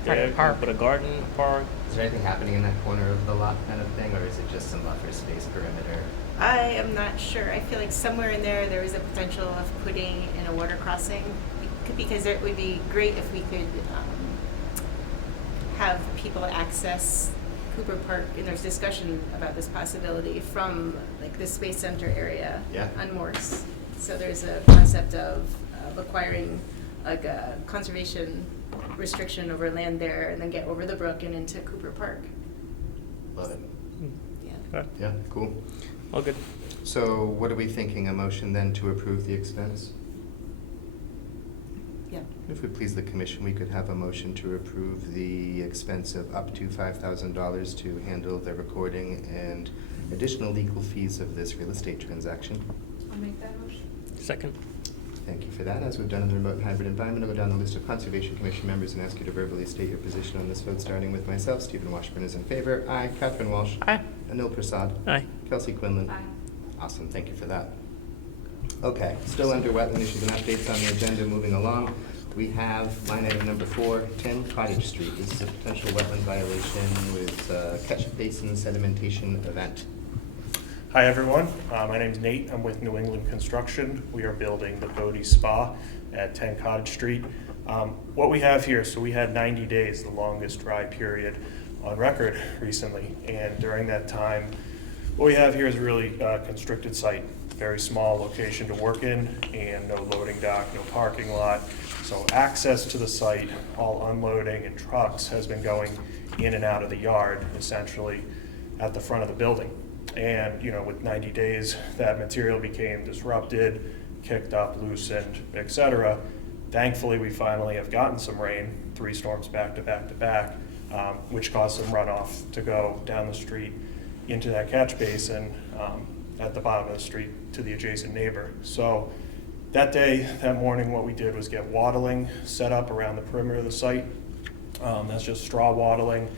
Like a park. Put a garden, a park? Is there anything happening in that corner of the lot kind of thing, or is it just some buffer space perimeter? I am not sure. I feel like somewhere in there is a potential of putting in a water crossing, because it would be great if we could have people access Cooper Park, and there's discussion about this possibility from like the Space Center area Yeah. on Morse. So there's a concept of acquiring like a conservation restriction over land there, and then get over the brook and into Cooper Park. Love it. Yeah. Right. Yeah, cool. All good. So what are we thinking? A motion then to approve the expense? Yeah. If we please the commission, we could have a motion to approve the expense of up to $5,000 to handle the recording and additional legal fees of this real estate transaction. I'll make that motion. Second. Thank you for that. As we've done in the remote and hybrid environment, I'll go down the list of Conservation Commission members and ask you to verbally state your position on this vote, starting with myself. Stephen Washburn is in favor. Aye. Catherine Walsh. Aye. Anil Prasad. Aye. Kelsey Quinlan. Aye. Awesome, thank you for that. Okay, still under wetland issues and updates on the agenda, moving along. We have line item number 4, 10 Cottage Street. This is a potential wetland violation with catch basin sedimentation event. Hi, everyone. My name's Nate. I'm with New England Construction. We are building the Bodie Spa at 10 Cottage Street. What we have here, so we had 90 days, the longest dry period on record recently. And during that time, what we have here is a really constricted site, very small location to work in, and no loading dock, no parking lot. So access to the site, all unloading and trucks, has been going in and out of the yard, essentially at the front of the building. And, you know, with 90 days, that material became disrupted, kicked up, loosened, etc. Thankfully, we finally have gotten some rain, 3 storms back to back to back, which caused some runoff to go down the street into that catch basin at the bottom of the street to the adjacent neighbor. So that day, that morning, what we did was get wattling set up around the perimeter of the site. That's just straw wattling.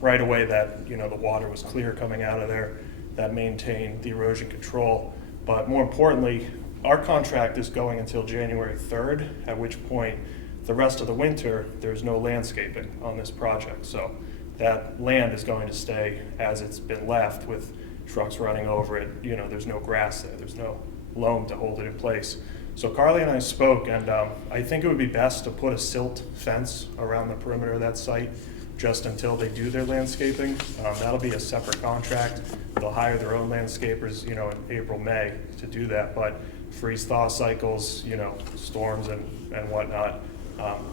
Right away, that, you know, the water was clear coming out of there. That maintained the erosion control. But more importantly, our contract is going until January 3rd, at which point the rest of the winter, there's no landscaping on this project. So that land is going to stay as it's been left, with trucks running over it. You know, there's no grass there, there's no loam to hold it in place. So Carly and I spoke, and I think it would be best to put a silt fence around the perimeter of that site just until they do their landscaping. That'll be a separate contract. They'll hire their own landscapers, you know, in April, May to do that. But freeze-thaw cycles, you know, storms and whatnot,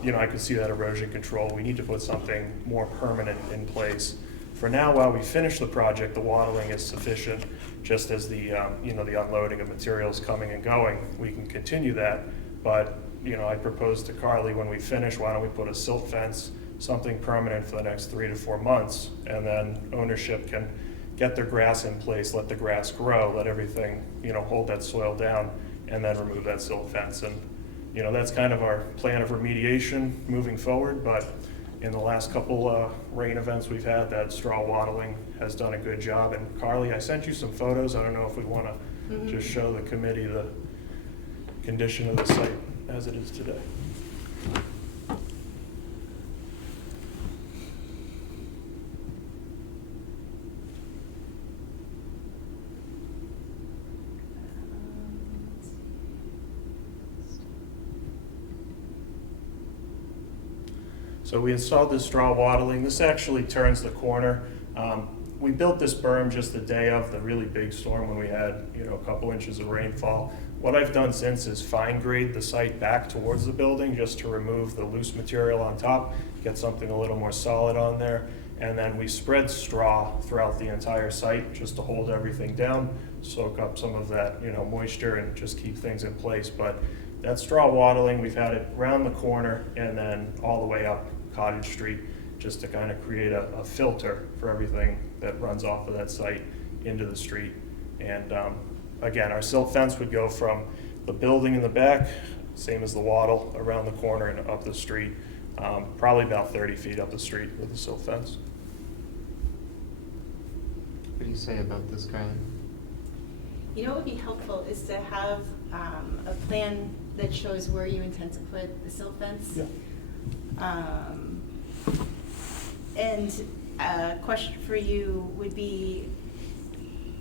you know, I could see that erosion control. We need to put something more permanent in place. For now, while we finish the project, the wattling is sufficient. Just as the, you know, the unloading of materials coming and going, we can continue that. But, you know, I proposed to Carly, when we finish, why don't we put a silt fence, something permanent for the next 3 to 4 months, and then ownership can get their grass in place, let the grass grow, let everything, you know, hold that soil down, and then remove that silt fence. And, you know, that's kind of our plan of remediation moving forward. But in the last couple rain events we've had, that straw wattling has done a good job. And Carly, I sent you some photos. I don't know if we want to just show the committee the condition of the site as it is today. So we installed this straw wattling. This actually turns the corner. We built this berm just the day of the really big storm when we had, you know, a couple inches of rainfall. What I've done since is fine grade the site back towards the building just to remove the loose material on top, get something a little more solid on there. And then we spread straw throughout the entire site just to hold everything down, soak up some of that, you know, moisture and just keep things in place. But that straw wattling, we've had it around the corner and then all the way up Cottage Street, just to kind of create a filter for everything that runs off of that site into the street. And again, our silt fence would go from the building in the back, same as the wattle, around the corner and up the street, probably about 30 feet up the street with the silt fence. What do you say about this, Carly? You know what would be helpful is to have a plan that shows where you intend to put the silt fence. Yeah. And a question for you would be,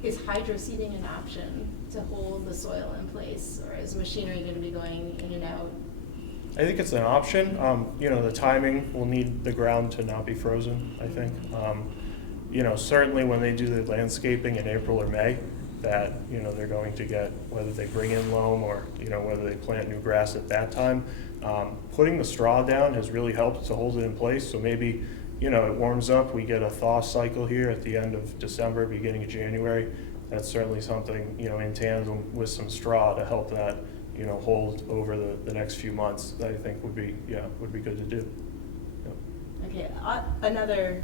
is hydro seeding an option to hold the soil in place, or is machinery going to be going in and out? I think it's an option. You know, the timing will need the ground to not be frozen, I think. You know, certainly when they do the landscaping in April or May, that, you know, they're going to get, whether they bring in loam or, you know, whether they plant new grass at that time. Putting the straw down has really helped to hold it in place. So maybe, you know, it warms up, we get a thaw cycle here at the end of December, beginning of January. That's certainly something, you know, in tandem with some straw to help that, you know, hold over the next few months, that I think would be, yeah, would be good to do. Yep. Okay, another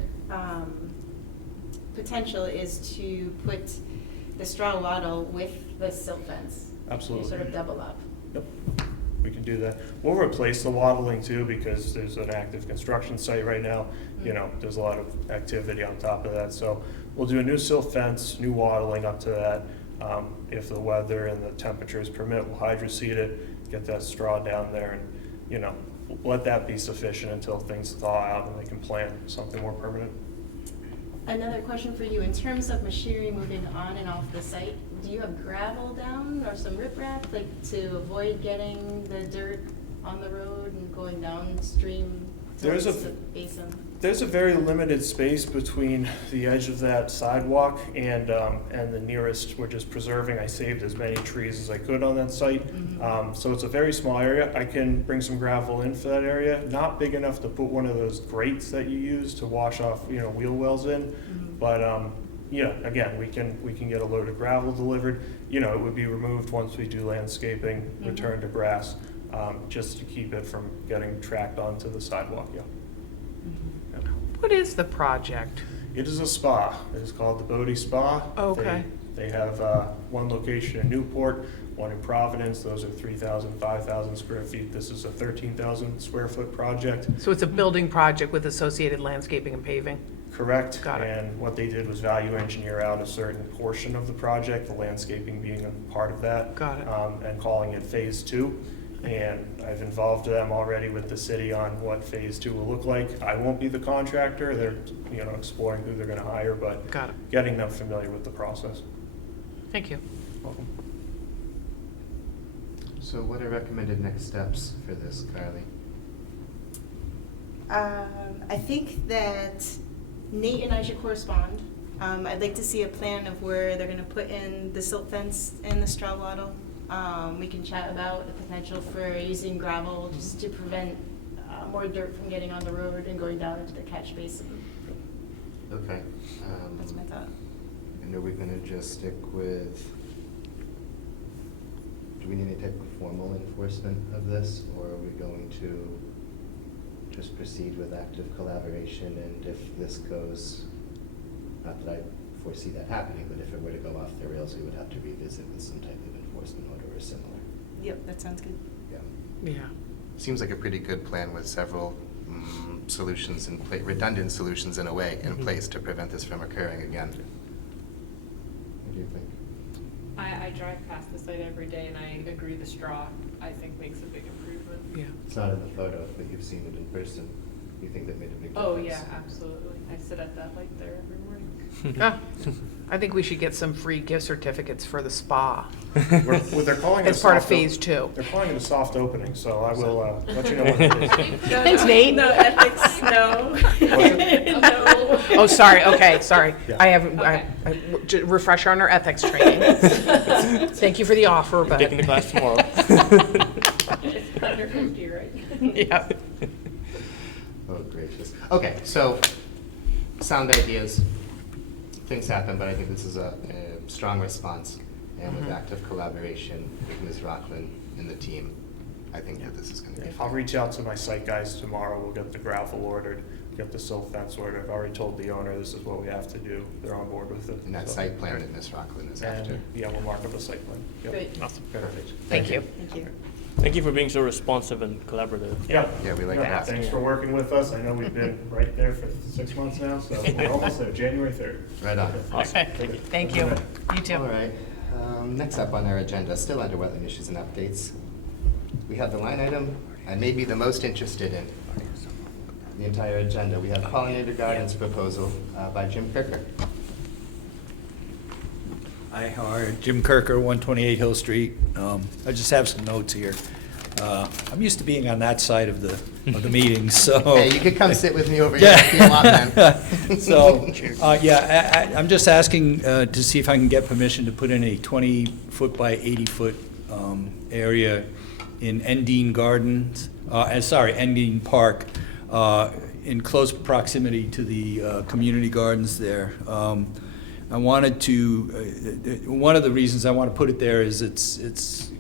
potential is to put the straw wattle with the silt fence. Absolutely. You sort of double up. Yep. we can do that. We'll replace the wattling too, because there's an active construction site right now. You know, there's a lot of activity on top of that. So we'll do a new silt fence, new wattling up to that. If the weather and the temperatures permit, we'll hydroseed it, get that straw down there, and, you know, let that be sufficient until things thaw out and they can plant something more permanent. Another question for you, in terms of machinery moving on and off the site, do you have gravel down or some riprap, like to avoid getting the dirt on the road and going downstream towards the basin? There's a very limited space between the edge of that sidewalk and the nearest. We're just preserving. I saved as many trees as I could on that site. So it's a very small area. I can bring some gravel in for that area. Not big enough to put one of those grates that you use to wash off, you know, wheel wells in. But yeah, again, we can get a load of gravel delivered. You know, it would be removed once we do landscaping, return to grass, just to keep it from getting tracked onto the sidewalk. Yeah. What is the project? It is a spa. It is called the Bodie Spa. Okay. They have one location in Newport, one in Providence. Those are 3,000, 5,000 square feet. This is a 13,000 square foot project. So it's a building project with associated landscaping and paving? Correct. Got it. And what they did was value engineer out a certain portion of the project, the landscaping being a part of that. Got it. And calling it Phase 2. And I've involved them already with the city on what Phase 2 will look like. I won't be the contractor. They're, you know, exploring who they're going to hire, but Got it. getting them familiar with the process. Thank you. Welcome. So what are recommended next steps for this, Carly? I think that Nate and I should correspond. I'd like to see a plan of where they're gonna put in the silt fence and the straw wattle. We can chat about the potential for using gravel just to prevent more dirt from getting on the road and going down into the catch basin. Okay. That's my thought. And are we gonna just stick with, do we need any type of formal enforcement of this, or are we going to just proceed with active collaboration, and if this goes, not that I foresee that happening, but if it were to go off the rails, we would have to revisit with some type of enforcement order or similar? Yep, that sounds good. Yeah. Yeah. Seems like a pretty good plan with several solutions in redundant solutions in a way in place to prevent this from occurring again. What do you think? I drive past the site every day, and I agree the straw, I think, makes a big improvement. Yeah. It's not in the photo, but you've seen it in person. You think that made a big difference? Oh, yeah, absolutely. I sit at that light there every morning. Ah, I think we should get some free gift certificates for the spa. Well, they're calling it As part of soft Phase 2. They're calling it a soft opening, so I will let you know what it is. Thanks, Nate. No ethics, no. No. Oh, sorry, okay, sorry. Yeah. I haven't, refresher on our ethics training. Thank you for the offer, but. Taking the class tomorrow. It's 150, right? Yeah. Oh, gracious. Okay, so, sound ideas. Things happen, but I think this is a strong response. And with active collaboration with Ms. Rockland and the team, I think that this is going to be I'll reach out to my site guys tomorrow. We'll get the gravel ordered, get the silt fence ordered. I've already told the owner this is what we have to do. They're on board with it. And that So- site plan that Ms. Rockland is after. And, yeah, we'll mark up a site plan. Yep. Great. Awesome. Perfect. Thank you. Thank you. Thank you for being so responsive and collaborative. Yeah. Yeah, we like Yeah, that. Thanks for working with us. I know we've been right there for 6 months now, so we're almost there, January 3rd. Right on. Awesome. Okay, thank you. You too. All right. Next up on our agenda, still under wetland issues and updates, we have the line item I may be the most interested in the entire agenda. We have Pollinator Gardens proposal by Jim Kirker. Hi, Jim Kirker, 128 Hill Street. I just have some notes here. I'm used to being on that side of the meetings, so. Hey, you could come sit with me over here if you want, man. So, I'm just asking to see if I can get permission to put in a 20-foot by 80-foot area in Endine Gardens, Endine Park, in close proximity to the community gardens there. I wanted to, one of the reasons I want to put it there is it's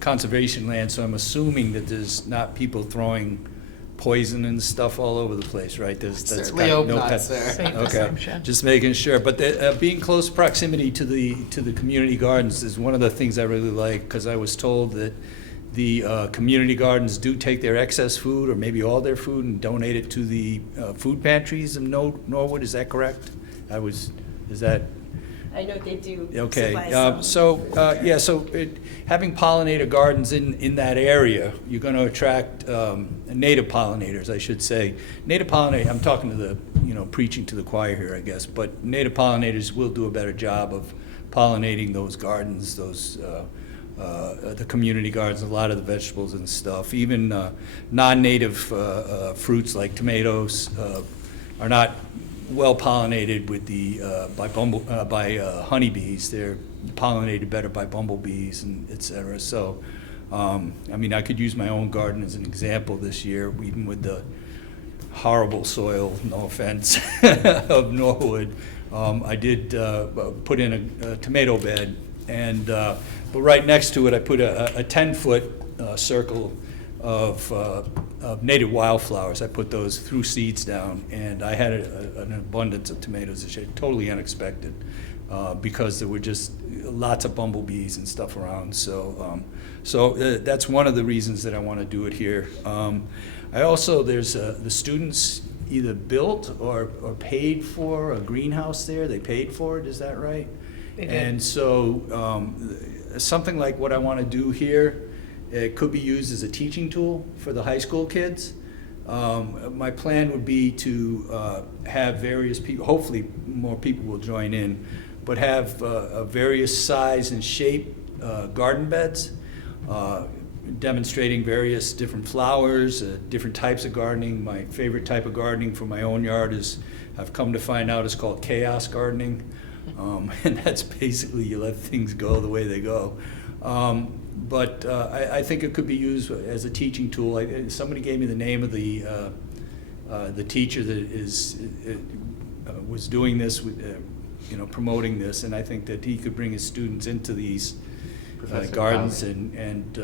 conservation land, so I'm assuming that there's not people throwing poison and stuff all over the place, right? That's Certainly got hope no not, pet- sir. Safe Okay, assumption. just making sure. But being close proximity to the community gardens is one of the things I really like, because I was told that the community gardens do take their excess food, or maybe all their food, and donate it to the food pantries of Norwood. Is that correct? Is that? I know they do Okay, supply some. so having pollinator gardens in that area, you're going to attract native pollinators, I should say. Native pollinators, I'm talking to the, preaching to the choir here, I guess, but native pollinators will do a better job of pollinating those gardens, the community gardens, a lot of the vegetables and stuff. Even non-native fruits like tomatoes are not well pollinated with by honeybees. They're pollinated better by bumblebees and et cetera. So, I could use my own garden as an example this year, even with the horrible soil, no offense, of Norwood. I did put in a tomato bed, but right next to it, I put a 10-foot circle of native wildflowers. I put those through seeds down, and I had an abundance of tomatoes this year, totally unexpected, because there were just lots of bumblebees and stuff around. So that's one of the reasons that I want to do it here. I also, there's the students either built or paid for a greenhouse there. They paid for it, is that right? They did. And so something like what I want to do here, it could be used as a teaching tool for the high school kids. My plan would be to have various people, hopefully more people will join in, but have various size and shape garden beds, demonstrating various different flowers, different types of gardening. My favorite type of gardening for my own yard is, I've come to find out, is called chaos gardening. And that's basically you let things go the way they go. But I think it could be used as a teaching tool. Somebody gave me the name of the teacher that was doing this, promoting this, and I think that he could bring his students into these gardens and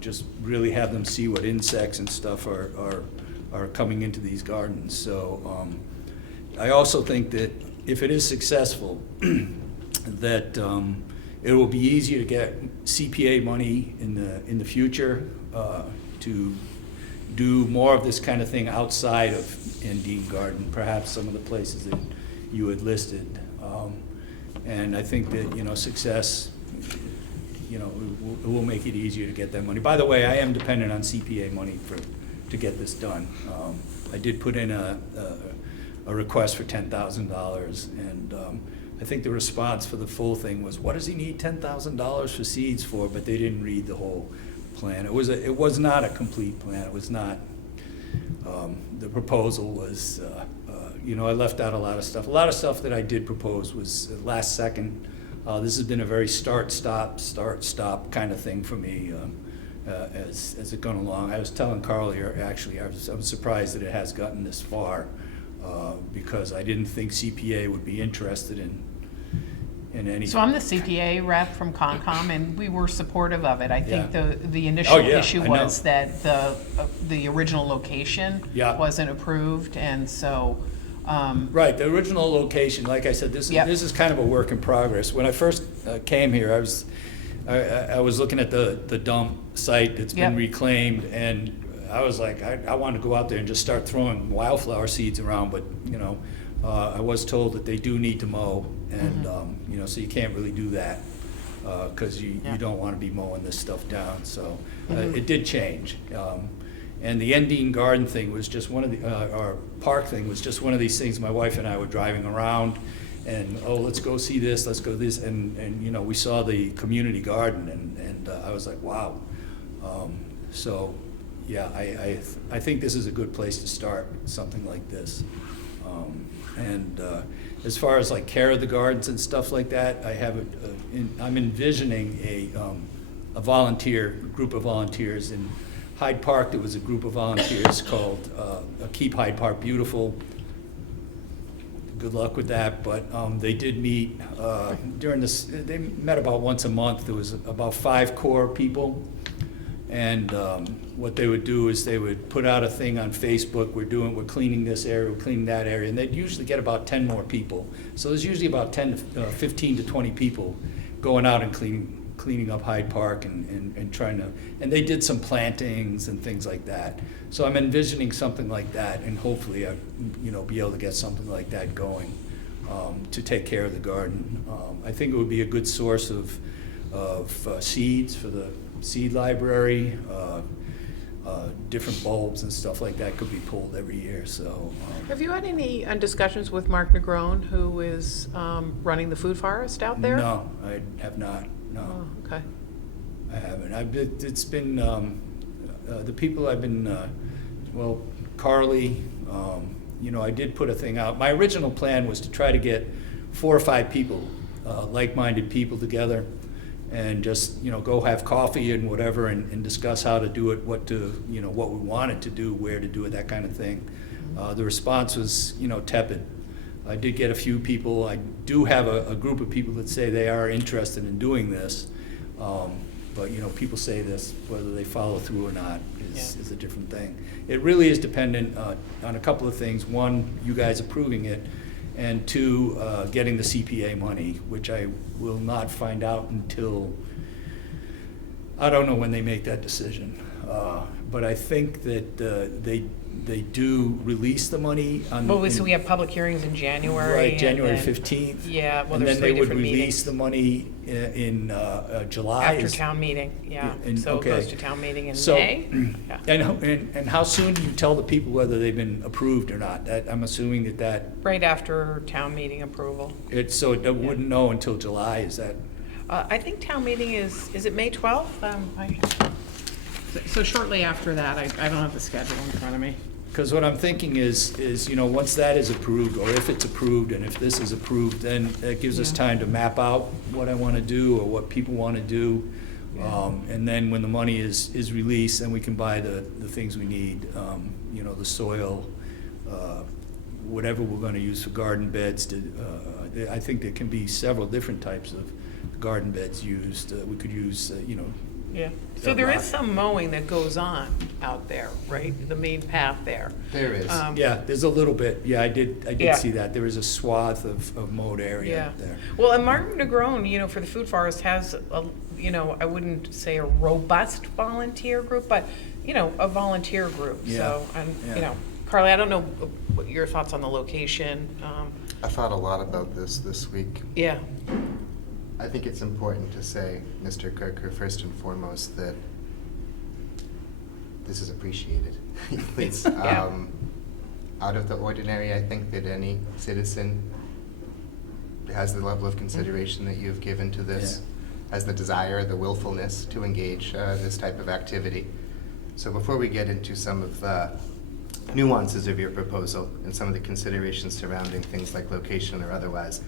just really have them see what insects and stuff are coming into these gardens. So I also think that if it is successful, that it will be easier to get CPA money in the future to do more of this kind of thing outside of Endine Garden, perhaps some of the places that you had listed. And I think that, success, it will make it easier to get that money. By the way, I am dependent on CPA money to get this done. I did put in a request for $10,000, and I think the response for the full thing was, what does he need $10,000 for seeds for? But they didn't read the whole plan. It was not a complete plan. It was not. The proposal was, I left out a lot of stuff. A lot of stuff that I did propose was last second. This has been a very start, stop kind of thing for me as it's gone along. I was telling Carl here, actually, I was surprised that it has gotten this far. Because I didn't think CPA would be interested in any. So I'm the CPA rep from Concom, and we were supportive of it. I think Yeah. the initial yeah, issue I was know. that the original location Yeah. wasn't approved, and so. Right, the original location, like I said, this is kind of a work in progress. When I first came here, I was looking at the dump site that's been Yep. reclaimed, and I was like, I wanted to go out there and just start throwing wildflower seeds around, but, I was told that they do need to mow, and, so you can't really do that, because you don't want to be mowing this stuff down, so it did change. And the Endine Garden thing was just one of the, our park thing was just one of these things. My wife and I were driving around, and, let's go see this, let's go this, and we saw the community garden, and I was like, wow. So, yeah, I think this is a good place to start, something like this. And as far as like care of the gardens and stuff like that, I'm envisioning a group of volunteers. In Hyde Park, there was a group of volunteers called Keep Hyde Park Beautiful. Good luck with that, but they did meet during this, they met about once a month. There was about 5 core people. And what they would do is they would put out a thing on Facebook, we're cleaning this area, we're cleaning that area, and they'd usually get about 10 more people. So there's usually about 15 to 20 people going out and cleaning up Hyde Park and trying to, and they did some plantings and things like that. So I'm envisioning something like that, and hopefully I, be able to get something like that going to take care of the garden. I think it would be a good source of seeds for the seed library. Different bulbs and stuff like that could be pulled every year, so. Have you had any discussions with Mark Negron, who is running the food forest out there? No, I have not, no. Oh, okay. I haven't. It's been, the people I've been, Carly, I did put a thing out. My original plan was to try to get 4 or 5 people, like-minded people together, and just, go have coffee and whatever and discuss how to do it, what we wanted to do, where to do it, that kind of thing. The response was, tepid. I did get a few people. I do have a group of people that say they are interested in doing this. But, people say this, whether they follow through or not is a different thing. It really is dependent on a couple of things. One, you guys approving it, and 2, getting the CPA money, which I will not find out until, I don't know when they make that decision. But I think that they do release the money on. Well, so we have public hearings in January. Right, January and then- 15th. Yeah, well, And there's then 3 they would different release meetings. the money in July. After town meeting, yeah. And- So it okay. goes to town meeting in So- May. Yeah. And how soon do you tell the people whether they've been approved or not? I'm assuming that, Right after town meeting approval. so it wouldn't know until July, is that? I think town meeting is it May 12th? So shortly after that, I don't have the schedule in front of me. Because what I'm thinking is, once that is approved, or if it's approved, and if this is approved, then that gives us Yeah. time to map out what I want to do, or what people want to do. And then when the money is released, then we can buy the things we need, the soil, whatever we're going to use for garden beds. I think there can be several different types of garden beds used. We could use, Yeah. So there is some mowing that goes on out there, right? The main path there. There is. Yeah, there's a little bit. Yeah, I did Yeah. see that. There is a swath of mowed area Yeah. there. Well, and Martin Negron, for the Food Forest has, I wouldn't say a robust volunteer group, but, a volunteer group. Yeah. So, and, Yeah. Carly, I don't know what your thoughts on the location. I thought a lot about this week. Yeah. I think it's important to say, Mr. Kirker, first and foremost, that this is appreciated. It's Yeah. out of the ordinary. I think that any citizen has the level of consideration that you've given to this, has the desire, the willfulness to engage this type of activity. So before we get into some of the nuances of your proposal and some of the considerations surrounding things like location or otherwise,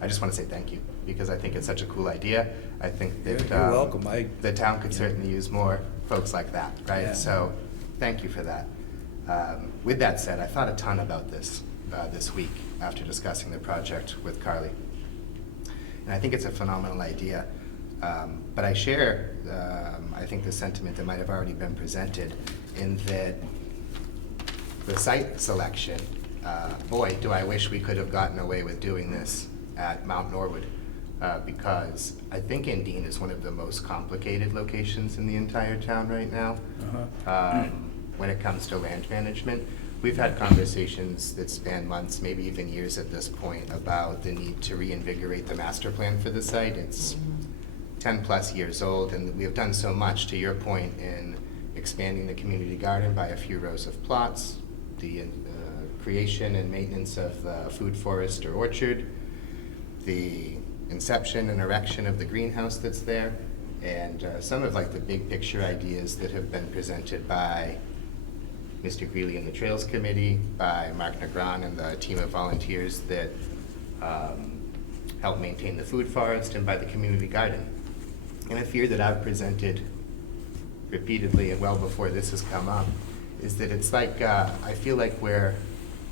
I just want to say thank you, because I think it's such a cool idea. I think that You're welcome. the town could certainly use more folks like that, right? Yeah. So thank you for that. With that said, I thought a ton about this week after discussing the project with Carly. And I think it's a phenomenal idea. But I share, I think, the sentiment that might have already been presented in that the site selection, boy, do I wish we could have gotten away with doing this at Mount Norwood, because I think Indene is one of the most complicated locations in the entire town right now. When it comes to land management. We've had conversations that span months, maybe even years at this point, about the need to reinvigorate the master plan for the site. It's 10-plus years old, and we have done so much, to your point, in expanding the community garden by a few rows of plots, the creation and maintenance of the food forest or orchard, the inception and erection of the greenhouse that's there, and some of the big picture ideas that have been presented by Mr. Greeley and the Trails Committee, by Mark Negron and the team of volunteers that help maintain the food forest, and by the community garden. And a fear that I've presented repeatedly and well before this has come up is that it's I feel like we're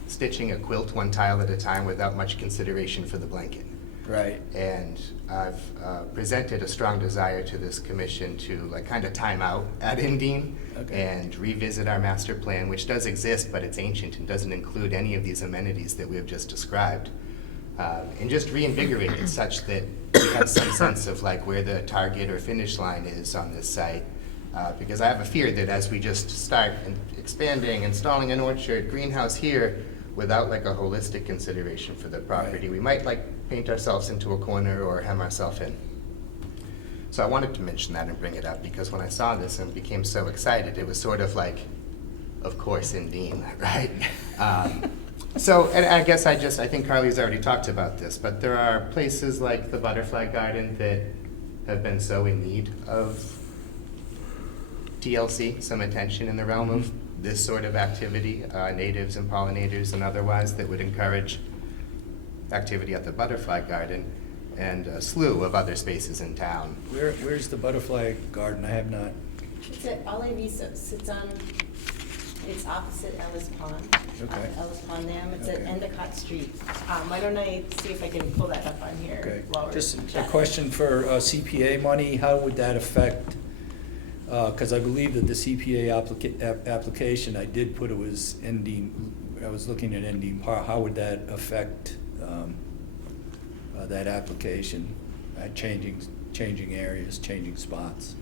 stitching a quilt one tile at a time without much consideration for the blanket. Right. And I've presented a strong desire to this commission to kind of time out at Indene and revisit our master plan, which does exist, but it's ancient and doesn't include any of these amenities that we have just described. and just reinvigorate it such that we have some sense of like where the target or finish line is on this site. Because I have a fear that as we just start expanding, installing an orchard, greenhouse here, without like a holistic consideration for the property, we might like paint ourselves into a corner or hem ourselves in. So I wanted to mention that and bring it up because when I saw this and became so excited, it was sort of like, of course, Indene, right? So, and I guess I think Carly's already talked about this, but there are places like the Butterfly Garden that have been so in need of TLC, some attention in the realm of this sort of activity, natives and pollinators and otherwise, that would encourage activity at the Butterfly Garden and a slew of other spaces in town. Where's the Butterfly Garden? I have not. It's at Ole Visos. It's opposite Ellis Pond. Okay. Ellis Pond Dam. It's at Okay. Endicott Street. Why don't I see if I can pull that up on here Okay, while we're just a chatting. question for CPA money, how would that affect, because I believe that the CPA application, I did put it was Endine, I was looking at Endine Park, how would that affect that application, changing areas, changing spots?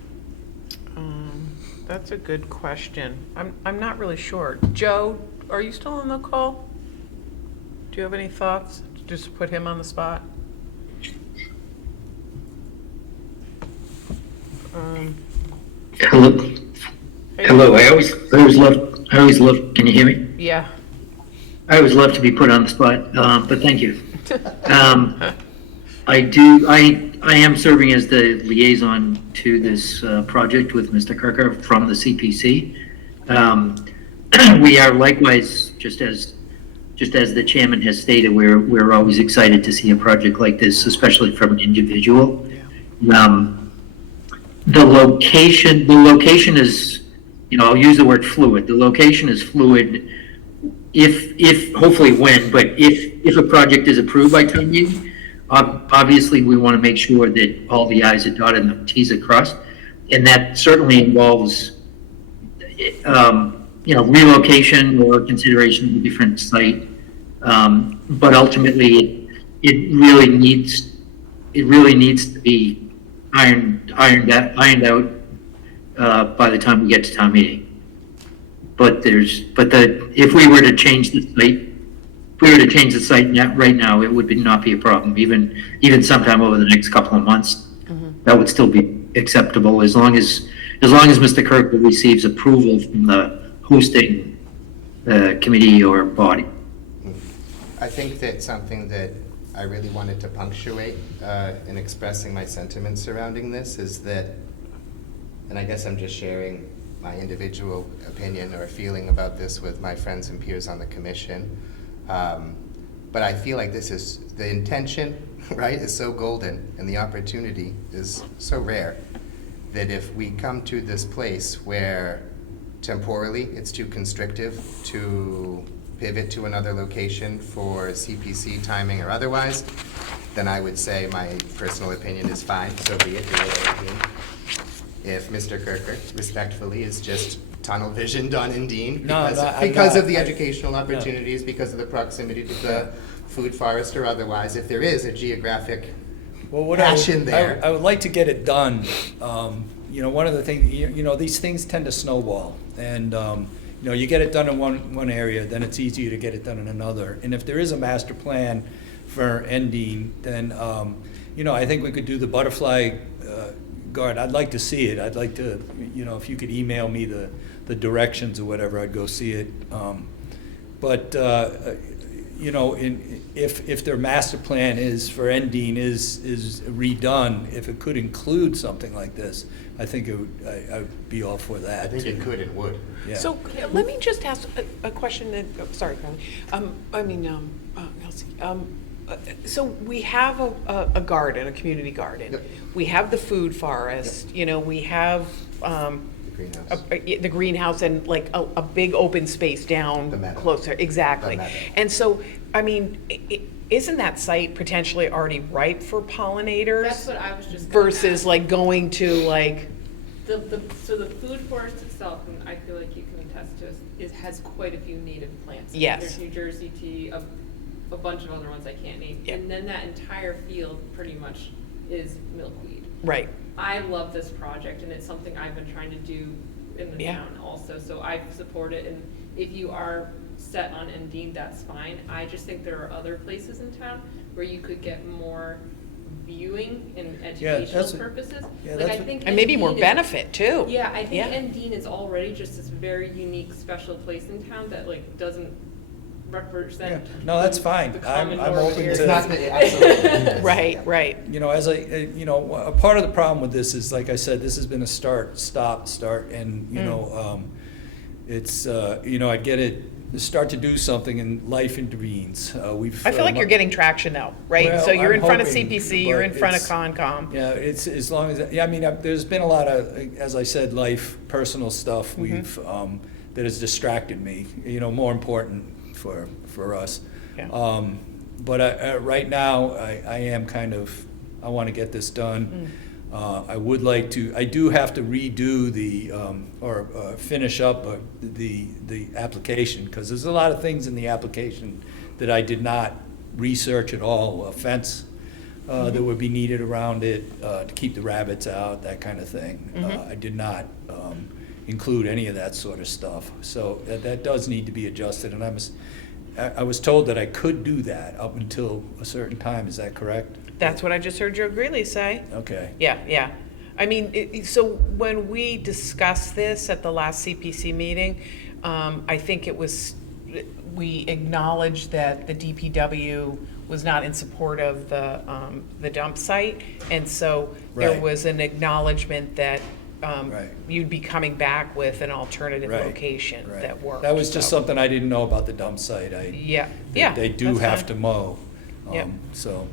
That's a good question. I'm not really sure. Joe, are you still on the call? Do you have any thoughts? Just to put him on the spot? Hello. Hey. Hello. I always love. Can you hear me? Yeah. I always love to be put on the spot, but thank you. I am serving as the liaison to this project with Mr. Kirker from the CPC. We are likewise, just as the chairman has stated, we're always excited to see a project like this, especially from an individual. The location is, I'll use the word fluid. The location is fluid if hopefully when, but if a project is approved by town meeting, obviously we want to make sure that all the i's are dotted and the t's are crossed. And that certainly involves, relocation or consideration of a different site. But ultimately it really needs to be ironed out by the time we get to town meeting. If we were to change the site, right now, it would not be a problem. Even sometime over the next couple of months, that would still be acceptable as long as Mr. Kirk receives approval from the hosting committee or body. I think that something that I really wanted to punctuate in expressing my sentiments surrounding this is that, and I guess I'm just sharing my individual opinion or feeling about this with my friends and peers on the commission, but I feel like this is, the intention, right, is so golden and the opportunity is so rare that if we come to this place where temporally it's too constrictive to pivot to another location for CPC timing or otherwise, then I would say my personal opinion is fine, so be it, do whatever you mean. If Mr. Kirker respectfully is just tunnel visioned on Indene because of the educational opportunities, because of the proximity to the food forest or otherwise, if there is a geographic passion there. I would like to get it done. One of the things, these things tend to snowball, and you get it done in one area, then it's easier to get it done in another. And if there is a master plan for Endine, then I think we could do the Butterfly Garden. I'd like to see it. I'd like to, if you could email me the directions or whatever, I'd go see it. If their master plan is for Endine is redone, if it could include something like this, I think I'd be all for that. I think it could and would. Yeah. So let me just ask a question that, sorry, Carly. Elsie. So we have a garden, a community garden. Yep. We have the food forest, we have The greenhouse. the greenhouse and like a big open space down The meadow. closer. Exactly. The meadow. And so, isn't that site potentially already ripe for pollinators? That's what I was just gonna Versus ask. like going to like, So the food forest itself, and I feel like you can attest to, it has quite a few native plants. Yes. There's New Jersey tea, a bunch of other ones I can't name. Yeah. And then that entire field pretty much is milkweed. Right. I love this project, and it's something I've been trying to do in the Yeah. town also, so I support it, and if you are set on Endine, that's fine. I just think there are other places in town where you could get more viewing and educational that's- purposes. yeah, Like, that's I what- think And maybe more Endine is- benefit too. Yeah, I think Yeah. Endine is already just this very unique, special place in town that like doesn't represent. No, that's fine. the common I'm Norwood open area. to- It's not that, absolutely. Right, right. You know, as a part of the problem with this is, like I said, this has been a start, and, you know, it's, you know, I get it, start to do something and life intervenes. I feel like you're getting traction though, right? Well, So you're I'm in front of hoping, CPC, you're in but front of it's- Concom. Yeah, it's, as long as, yeah, I mean, there's been a lot of, as I said, personal stuff we've, that has distracted me, you know, more important for us. Yeah. But right now, I am kind of, I want to get this done. I would like to, I do have to redo the, or finish up the application, because there's a lot of things in the application that I did not research at all. A fence that would be needed around it to keep the rabbits out, that kind of thing. I did not include any of that sort of stuff. So that does need to be adjusted, and I was told that I could do that up until a certain time. Is that correct? That's what I just heard Joe Greeley say. Okay. Yeah, yeah. I mean, so when we discussed this at the last CPC meeting, I think it was, we acknowledged that the DPW was not in support of the dump site. And so there Right. was an acknowledgement that Right. you'd be coming back with an alternative Right, location right. that worked. That was just so- something I didn't know about the dump site. Yeah, yeah. They do that's have fine. to mow. Yep. So.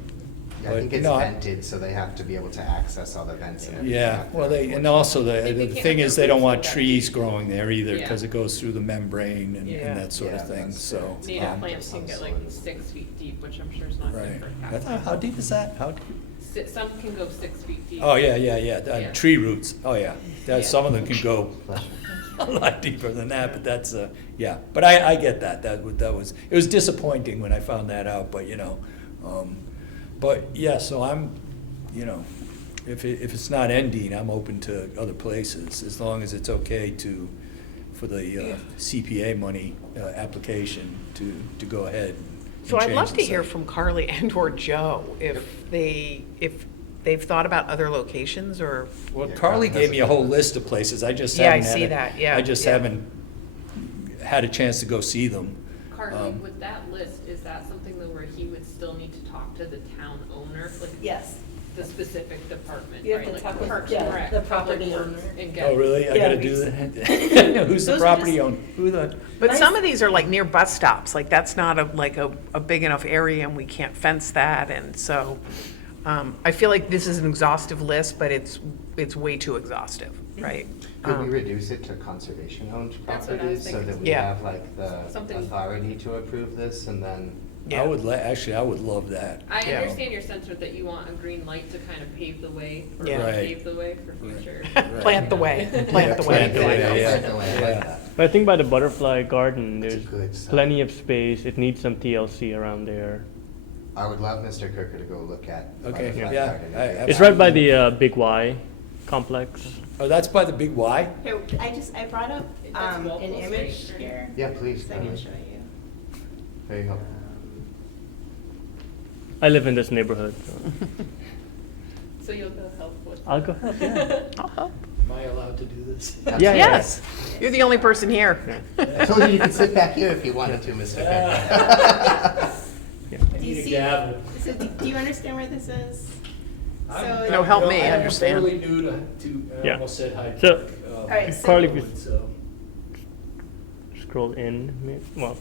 Yeah, I think but, it's no, vented, so they have to be able to access all the vents and everything. Yeah, out well, there, and also They the can't thing have is, their they don't roots want like that. trees growing there either, Yeah. because it goes through the membrane and Yeah. that sort Yeah, of thing, that's so. correct. Native plants can get like 6 feet deep, which I'm sure is not Right. good for That's- cacti. How deep is that? How? Some can go 6 feet deep. Oh, yeah. Yeah. Tree roots, oh, yeah. Yeah. Some of them can go a lot deeper than that, but that's, yeah. But I get that, it was disappointing when I found that out, but, you know. But, yeah, so I'm, you know, if it's not Endine, I'm open to other places, as long as it's okay for the CPA money application to go ahead. and So I'd change love the to hear site. from Carly and or Joe if they've thought about other locations or. Well, Yeah, Carly that's gave me a a whole good list of places, I just Yeah, I haven't had see it- that, yeah, I just yeah. haven't had a chance to go see them. Carly, with that list, is that something though where he would still need to talk to the town owner, like Yes. the specific department, You have right? to Like talk with, Parks yeah, and Rec, the Public property Works, owner. and get. Oh, really? I Yeah, gotta do we- that? Who's the Those are property just- owner? Who the? But Nice. some of these are like near bus stops, like that's not a big enough area and we can't fence that, and so, I feel like this is an exhaustive list, but it's way too exhaustive, right? Could we reduce it to conservation-owned That's what I properties was so thinking. that we Yeah. have like the Something- authority to approve this and then? Yeah. Actually, I would love that. I Yeah. understand your sense that you want a green light to kind of pave the way, or Yeah. Right. pave the way for future. Plant the way, Yeah, plant the way. plant the way, yeah. Plant the way, I like that. But I think by the butterfly garden, That's a there's good sign. plenty of space. It needs some TLC around there. I would love Mr. Kirker to go look at. Okay, Butterfly yeah, Garden. It's right by the Big Y complex. Oh, that's by the Big Y? Here, I brought up That's an Walpole image Street, right? here. Yeah, please. So I can show you. There you go. I live in this neighborhood. So. So you'll go help with. I'll go help, yeah. I'll help. Am I allowed to do this? Yeah, Yes, you're the only person here. I told you you could sit back here if you wanted to, Mr. Kirker. Do you see, so do you understand where this is? So- No, help me understand. I'm totally new to, I Yeah. almost said Hyde So- Park. All right, so- Carly, if you So, scroll in, well,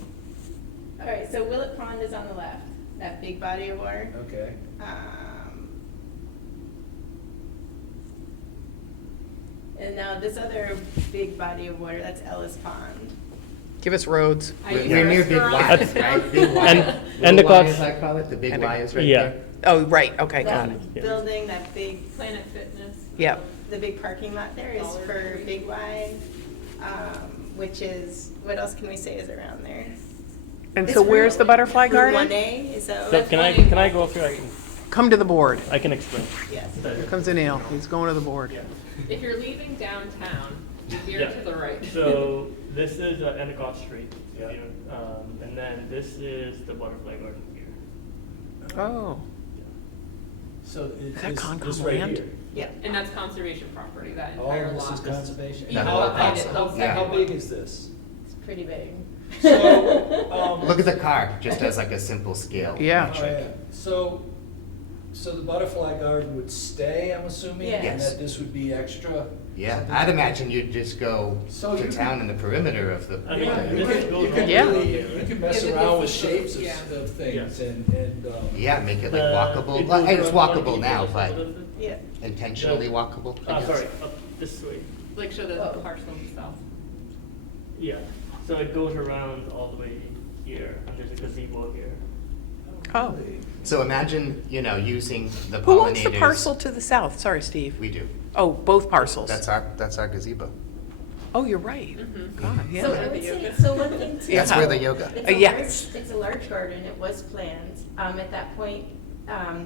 All right, so Willett Pond is on the left, that big body of water. okay. And now this other big body of water, that's Ellis Pond. Give us roads. We're near Big Y, right? Big Y. And the Little Y, cost- as I call it, the Big And Y is right yeah. there. Oh, right, okay, got it. That Yeah. building, that big, Planet Fitness. Yep. the big parking lot there is Dollar for Tree. Big Y, which is, what else can we say is around there? And It's so where's the Route- butterfly Route garden? 1A, is that So what? can I go up here? Come to the board. I can explain. Yes. Here comes Anil. He's going to the board. If you're leaving downtown, you veer Yeah. to the right. So this is Endicott Street. And then this is the butterfly garden here. Oh. So Is that Concom land? Yeah. And that's conservation property, that Oh, entire this lot. is conservation. Even How- behind it, how- those yeah. How second big one. is this? It's pretty big. So, Look at the car, just as like a simple scale. Yeah. metric. So the butterfly garden would stay, I'm assuming? Yes. And that this would be extra? Yeah, something? I'd imagine you'd just go So to you town in the perimeter of the. I mean, Yeah, you this could, goes you could all Yeah. the way really, here, you right? could mess Yeah, around with this is shapes the- yeah. of things Yeah. and. Yeah, make it like The- walkable. it Well, goes it's around walkable now, but Yeah. intentionally walkable. I guess. Sorry, up this way. Like show the Oh. parcel itself. Yeah, so it goes around all the way here, and there's a gazebo here. Oh. So imagine, using the pollinators. Who owns the parcel to the south? Sorry, Steve. We do. Oh, both parcels. That's our gazebo. Oh, you're right. God, yeah. So I would say, so one thing too. That's where the yoga. It's a Yes. large, it's a large garden, it was planned. At that point,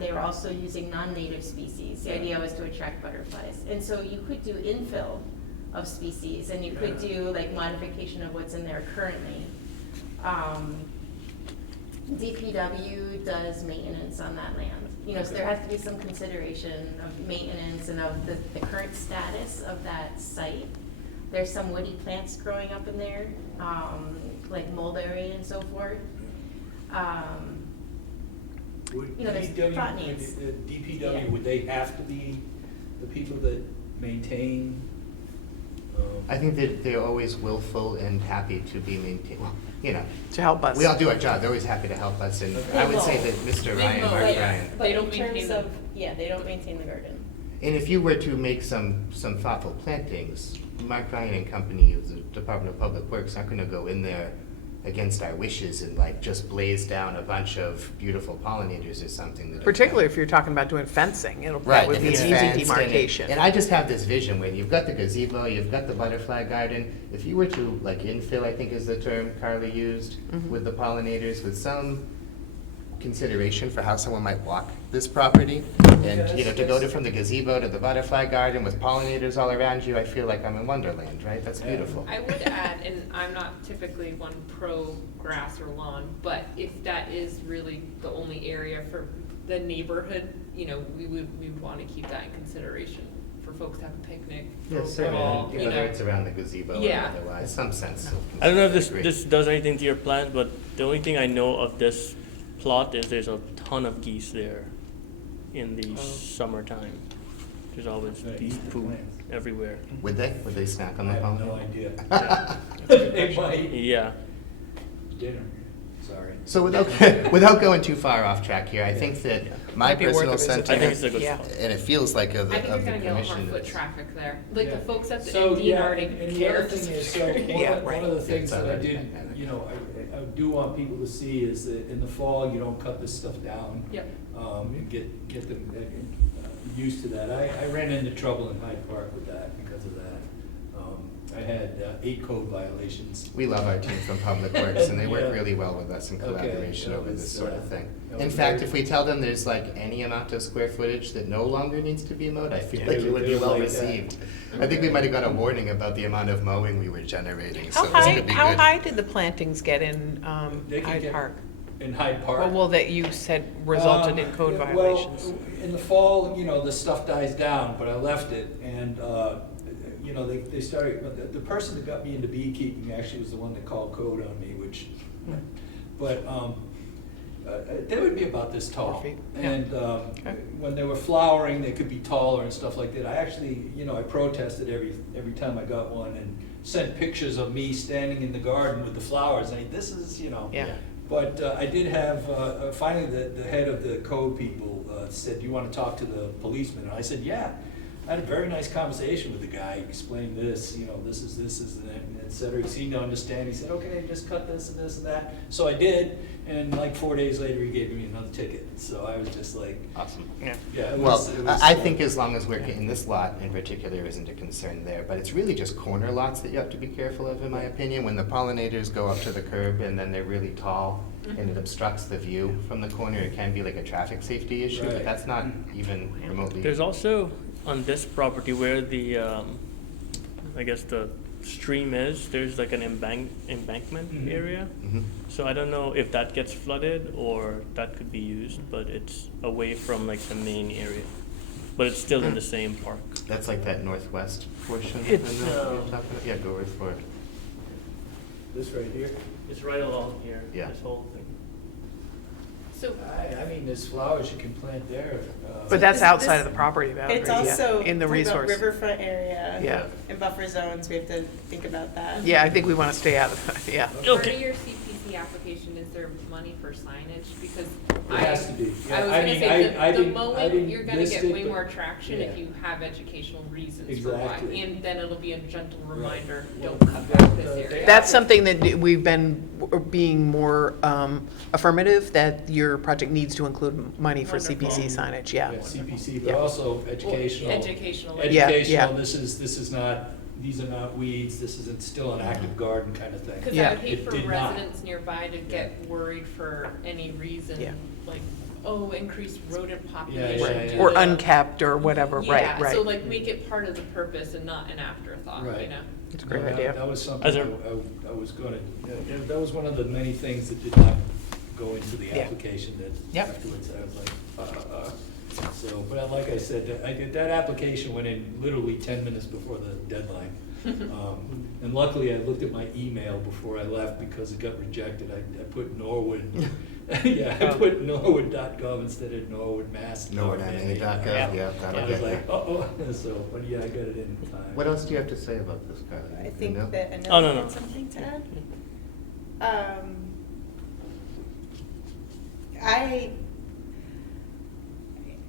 they were also using non-native species. The idea was to attract butterflies. And so you could do infill of species, and you could do like modification of what's in there currently. DPW does maintenance on that land. So there has to be some consideration of maintenance and of the current status of that site. There's some woody plants growing up in there, like mulberry and so forth. Would There's DPW, botanies. DPW, Yeah. would they have to be the people that maintain? I think that they're always willful and happy to be maintained. Well, To help us. we all do our job. They're always happy to help us, and I would say that Mr. They Ryan, mow, Mark yeah. Ryan. But They don't in maintain terms them. of, they don't maintain the garden. And if you were to make some thoughtful plantings, Mark Ryan and company of the Department of Public Works aren't gonna go in there against our wishes and like just blaze down a bunch of beautiful pollinators or something that are. Particularly if you're talking about doing fencing, that Right, would if be an it's easy fenced demarcation. And I just have this vision where you've got the gazebo, you've got the butterfly garden. If you were to like infill, I think is the term Carly used, with the pollinators, with some consideration for how someone might walk this property. And, to go from the gazebo to the butterfly garden with pollinators all around you, I feel like I'm in Wonderland, right? That's beautiful. I would add, and I'm not typically one pro grass or lawn, but if that is really the only area for the neighborhood, we would want to keep that in consideration for folks to have a picnic. Yes, for certainly, all, whether it's around the gazebo or Yeah. otherwise, some sense of. I don't know if consistency. this does anything to your plant, but the only thing I know of this plot is there's a ton of geese there in the summertime. There's always Right, geese eat the poop plants. everywhere. Would they? Would they snack on I the have pollen? no idea. They might. Yeah. Dinner, sorry. So without going too far off track here, I think that my Might be worth personal a visit. I think it's sentiment, a good Yeah. spot. and it feels like of I the, think you're of the gonna get a lot more commission foot is. traffic there. Like Yeah. the folks at the So, Dean yeah, already and the other care. thing is, so Yeah, one right. of the things It's that I already did, dynamic. I do want people to see is that in the fall, you don't cut this stuff down. Yep. And get them used to that. I ran into trouble in Hyde Park with that because of that. I had 8 code violations. We love our team from Public Works, and they work Yeah. really well with us in Okay, collaboration that over this was, sort of thing. that In was fact, very- if we tell them there's like any amount of square footage that no longer needs to be mowed, I feel Yeah, like they it would would be like well that. received. I think we might have got a warning about the amount of mowing we were generating, so How it's high, gonna be how good. high did the plantings get in They can Hyde get- Park? In Hyde Park. Well, that you said resulted in code Yeah, violations. Well, in the fall, the stuff dies down, but I left it, and, they started, but the person that got me into beekeeping actually was the one that called code on me, which, but, they would be about this tall. 4 feet, yeah. And, Okay. when they were flowering, they could be taller and stuff like that. I actually, I protested every time I got one and sent pictures of me standing in the garden with the flowers, and this is, Yeah. But I did have, finally, the head of the code people said, "Do you want to talk to the policeman?" And I said, "Yeah." I had a very nice conversation with the guy, explained this, this is and et cetera. He seemed to understand. He said, okay, just cut this and this and that. So I did, and like 4 days later, he gave me another ticket. So I was just like, Awesome. Yeah. yeah. Well, it was, I think as long as we're, in this lot in particular isn't a concern there, but it's really just corner lots that you have to be careful of, in my opinion. When the pollinators go up to the curb and then they're really tall and it obstructs the view from the corner, it can be like a traffic safety issue, but Right. that's not even remotely. There's also on this property where the, I guess the stream is, there's like an embankment Mhm. area. Mhm. So I don't know if that gets flooded or that could be used, but it's away from like the main area. But it's still in the same park. That's like that northwest portion. It's, I know what you're talking about. Yeah, go right for it. this right here. It's right along here, Yeah. this whole thing. So, I mean, there's flowers you can plant there. But that's This- outside this- of the property boundary. It's yeah, also in the talking about resource. riverfront area. Yeah. And buffer zones, we have to think about that. Yeah, I think we want to stay out of that, yeah. part of your CPC application, is there money for signage? Because It has to be. I was Yeah, I gonna mean, say, I the didn't mowing, you're gonna list get it, way but- more traction if yeah. you have educational reasons for why. Exactly. And then it'll be a gentle reminder, Well, don't cut back this area. That's something that we've been being more affirmative, that your project needs to include money for Wonderful. CPC signage, yeah. CPC, but Yeah. also educational. Educational. Yeah, Educational, yeah. this is not, these are not weeds, this isn't still an active garden kind of thing. Because Yeah. I would hate It for did not. residents nearby to get worried for any reason, Yeah. like, oh, increased rodent Yeah, population. yeah. Or uncapped or whatever, right, Yeah, right. so like make it part of the purpose and not an afterthought, you Right. know? It's a great No, idea. That was something As a- I was gonna, that was one of the many things that did not go into the Yeah. application that Yep. afterwards I was like, So, but like I said, that application went in literally 10 minutes before the deadline. And luckily, I looked at my email before I left because it got rejected. I put Norwood, yeah, I put norwood.gov instead of Norwood, Mass. NorwoodMA.gov, yeah, that'll I get was like, there. so, but yeah, I got it in time. What else do you have to say about this, Carly? I You think know? that Anil Oh, no. had something to add.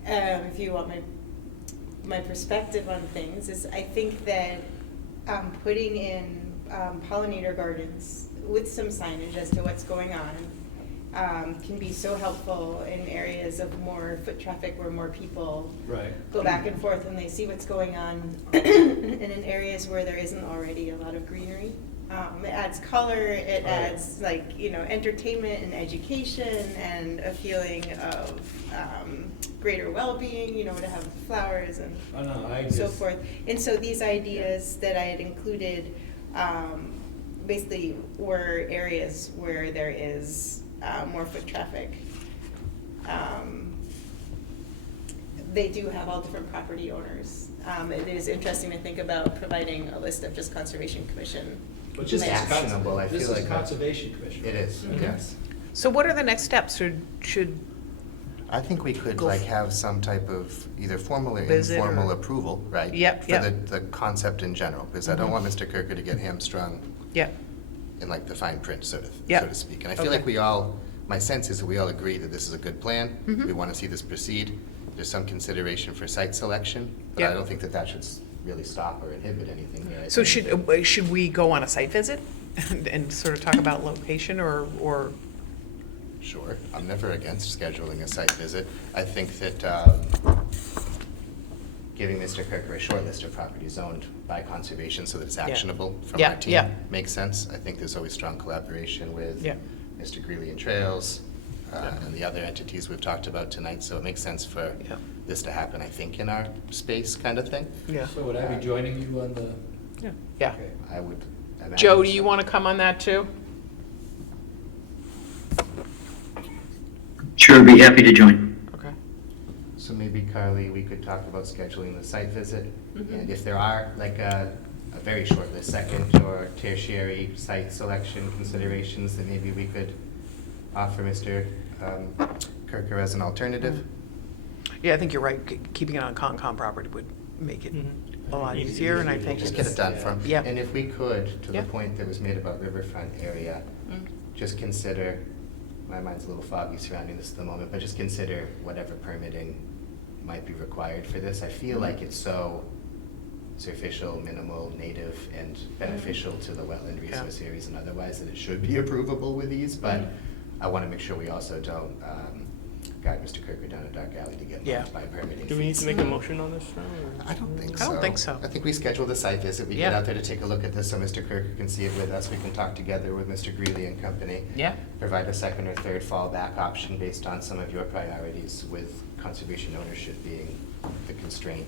If you want my perspective on things, is I think that putting in pollinator gardens with some signage as to what's going on can be so helpful in areas of more foot traffic where more people Right. go back and forth and they see what's going on and in areas where there isn't already a lot of greenery. It adds color, it Right. adds entertainment and education and a feeling of greater well-being, to have flowers and Oh, no, I so just- forth. And so these ideas that I had included basically were areas where there is more foot traffic. They do have all different property owners. It is interesting to think about providing a list of just Conservation Commission. But Which is this is actionable, I This feel is like. Conservation Commission. It is, Mhm. yes. So what are the next steps? Should, I think we could Go f- have some type of either formal or Visit informal or- approval, right? Yep, For yep. the concept in general, because I don't want Mr. Kirker to get hamstrung yeah, in like the fine print, so Yep. to speak. And I feel Okay. like we all, my sense is that we all agree that this is a good plan. Mhm. We want to see this proceed. There's some consideration for site selection, but I Yep. don't think that should really stop or inhibit anything here. I so think should we go on a site visit and sort of talk about location or, Sure, I'm never against scheduling a site visit. I think that giving Mr. Kirker a short list of properties owned by conservation so that it's actionable from Yeah, our team yeah. makes sense. I think there's always strong collaboration with Yeah. Mr. Greeley and Trails and the other entities we've talked about tonight, so it makes sense for Yeah. this to happen, I think, in our space kind of thing. yeah, So would I be joining you on the? yeah. Okay. I would imagine. Joe, do you so. want to come on that too? Sure, be happy to join. Okay. So maybe, Carly, we could talk about scheduling the site visit, Mhm. and if there are like a very short list, second or tertiary site selection considerations that maybe we could offer Mr. Kirker as an alternative. Yeah, I think you're right. Keeping it on Concom property would make it a lot easier, and I think. Just get it done from. Yeah. And if we could, to Yeah. the point that was made about riverfront area, just consider, my mind's a little foggy surrounding this at the moment, but just consider whatever permitting might be required for this. I feel like it's so superficial, minimal, native, and beneficial to the wetland resource areas and otherwise that it should be approvable with these, but I want to make sure we also don't guide Mr. Kirker down a dark alley to get lost by permitting Do we need fees. to make a motion on this now? or- I don't think I so. don't think so. I think we schedule the site visit, we get Yeah. out there to take a look at this so Mr. Kirker can see it with us, we can talk together with Mr. Greeley and company. Yeah. Provide a second or third fallback option based on some of your priorities, with conservation ownership being the constraint.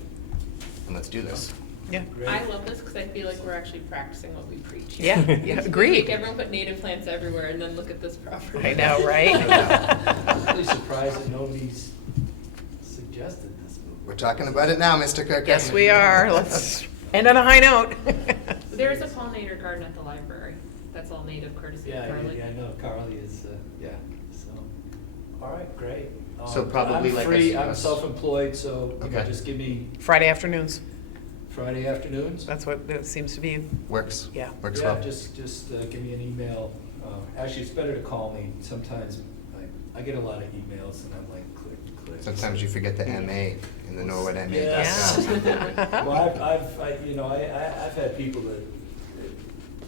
And let's do this. Yeah. I love this because I feel like we're actually practicing what we preach. Yeah, yeah, agreed. Like, everyone put native plants everywhere and then look at this property. I know, right? I'm really surprised that nobody's suggested this move. We're talking about it now, Mr. Kirker. Yes, we are. Let's end on a high note. There is a pollinator garden at the library. That's all native courtesy of Yeah, Carly. I know, Carly is, yeah, so, all right, great. So probably I'm like free, a- I'm self-employed, so, you know, Okay. just give me Friday afternoons. Friday afternoons. That's what it seems to be. Works. Yeah. Works Yeah, well. just give me an email. Actually, it's better to call me. Sometimes I get a lot of emails and I'm like, click. Sometimes you forget the MA in the norwoodma.gov. Yeah. Well, I've had people that,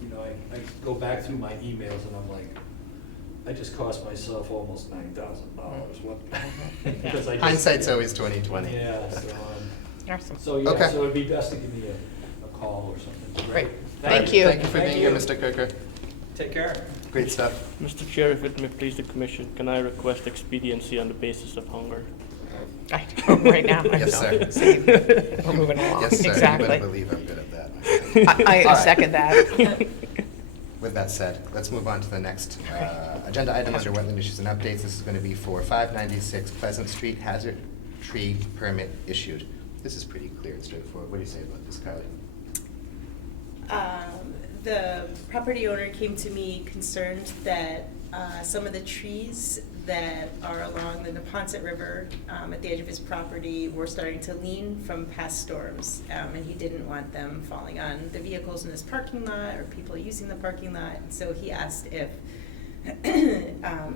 you know, I go back through my emails and I'm like, I just cost myself almost $9,000. What? Because I just- Hindsight's always 20/20. Yeah, Awesome. so yeah, Okay. so it'd be best to give me a call or something. Great. Thank you. Thank you for being here, Mr. Kirker. Take care. Great stuff. Mr. Chair, if it may please the commission, can I request expediency on the basis of hunger? Right now. I Yes, know. sir. See, we're moving along. Yes, sir. You Exactly. better believe I'm good at that. I All right. second that. With that said, let's move on to the next agenda item under wetland issues and updates. This is going to be for 596 Pleasant Street, hazard tree permit issued. This is pretty clear and straightforward. What do you say about this, Carly? The property owner came to me concerned that some of the trees that are along the Neponset River at the edge of his property were starting to lean from past storms, and he didn't want them falling on the vehicles in his parking lot or people using the parking lot. And so he asked if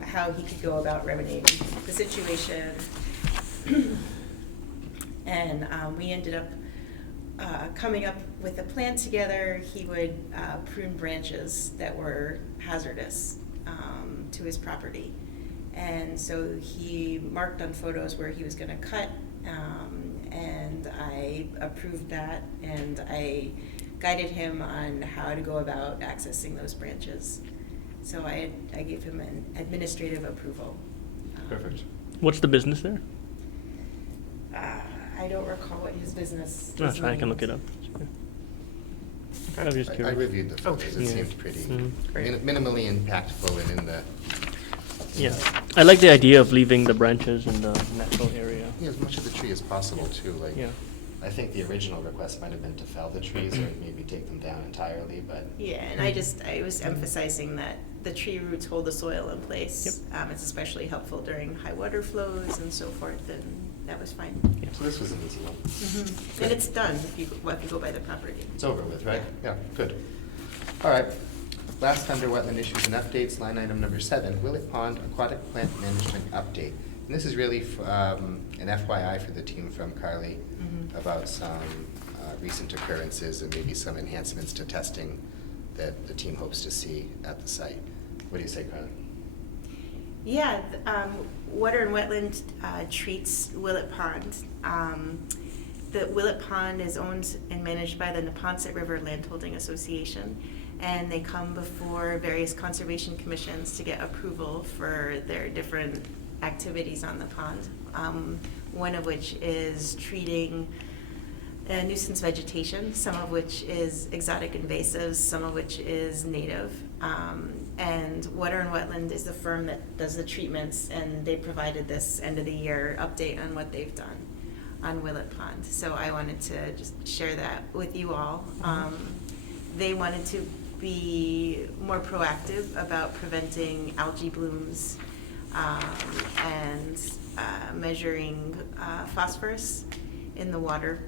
how he could go about remedying the situation. And we ended up coming up with a plan together. He would prune branches that were hazardous to his property. And so he marked on photos where he was going to cut, and I approved that, and I guided him on how to go about accessing those branches. So I gave him an administrative approval. Perfect. What's the business there? I don't recall what his business That's is fine, I can named. look it up. I'm just I curious. reviewed the photos. It Yeah. seemed pretty Mhm. minimally impactful and in the Yeah, I like the idea of leaving the branches in the natural area. yeah, as much of the tree as possible too. Like Yeah. I think the original request might have been to fell the trees or maybe take them down entirely, but Yeah, and I was emphasizing that the tree roots hold the soil in place. It's especially helpful during high water flows and so forth, and that was fine. so this was an easy one. And it's done if you go by the property. It's over with, right? Yeah, good. All right. Last under wetland issues and updates, line item number 7, Willett Pond Aquatic Plant Management Update. And this is really an FYI for the team from Carly about some recent occurrences and maybe some enhancements to testing that the team hopes to see at the site. What do you say, Carly? Yeah, Water and Wetland treats Willett Pond. The Willett Pond is owned and managed by the Neponset River Landholding Association, and they come before various conservation commissions to get approval for their different activities on the pond. One of which is treating nuisance vegetation, some of which is exotic invasives, some of which is native. And Water and Wetland is the firm that does the treatments, and they provided this end of the year update on what they've done on Willett Pond. So I wanted to just share that with you all. They wanted to be more proactive about preventing algae blooms and measuring phosphorus in the water.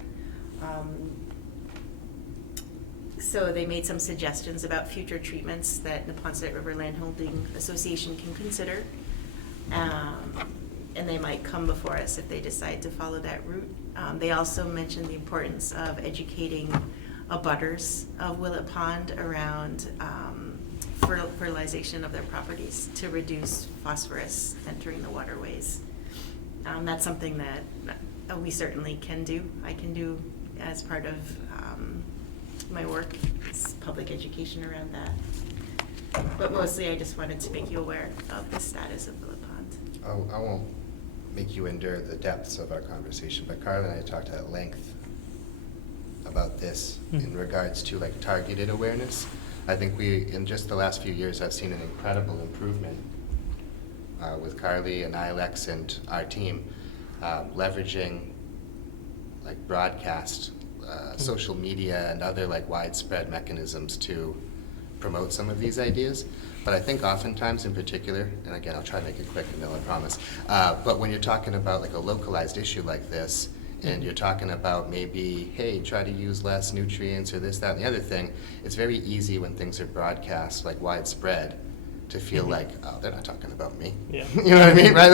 So they made some suggestions about future treatments that Neponset River Landholding Association can consider. and they might come before us if they decide to follow that route. They also mentioned the importance of educating abutters of Willett Pond around fertilization of their properties to reduce phosphorus entering the waterways. That's something that we certainly can do. I can do as part of my work, is public education around that. But mostly I just wanted to make you aware of the status of Willett Pond. I won't make you endure the depths of our conversation, but Carla and I talked at length about this in regards to like targeted awareness. I think in just the last few years, I've seen an incredible improvement with Carly and ILEX and our team, leveraging like broadcast, social media and other like widespread mechanisms to promote some of these ideas. But I think oftentimes in particular, and again, I'll try to make it quick and no, I promise, but when you're talking about like a localized issue like this, and you're talking about maybe, hey, try to use less nutrients or this, that, and the other thing, it's very easy when things are broadcast like widespread to feel like, oh, they're not talking about me. Yeah. You know what I mean, right?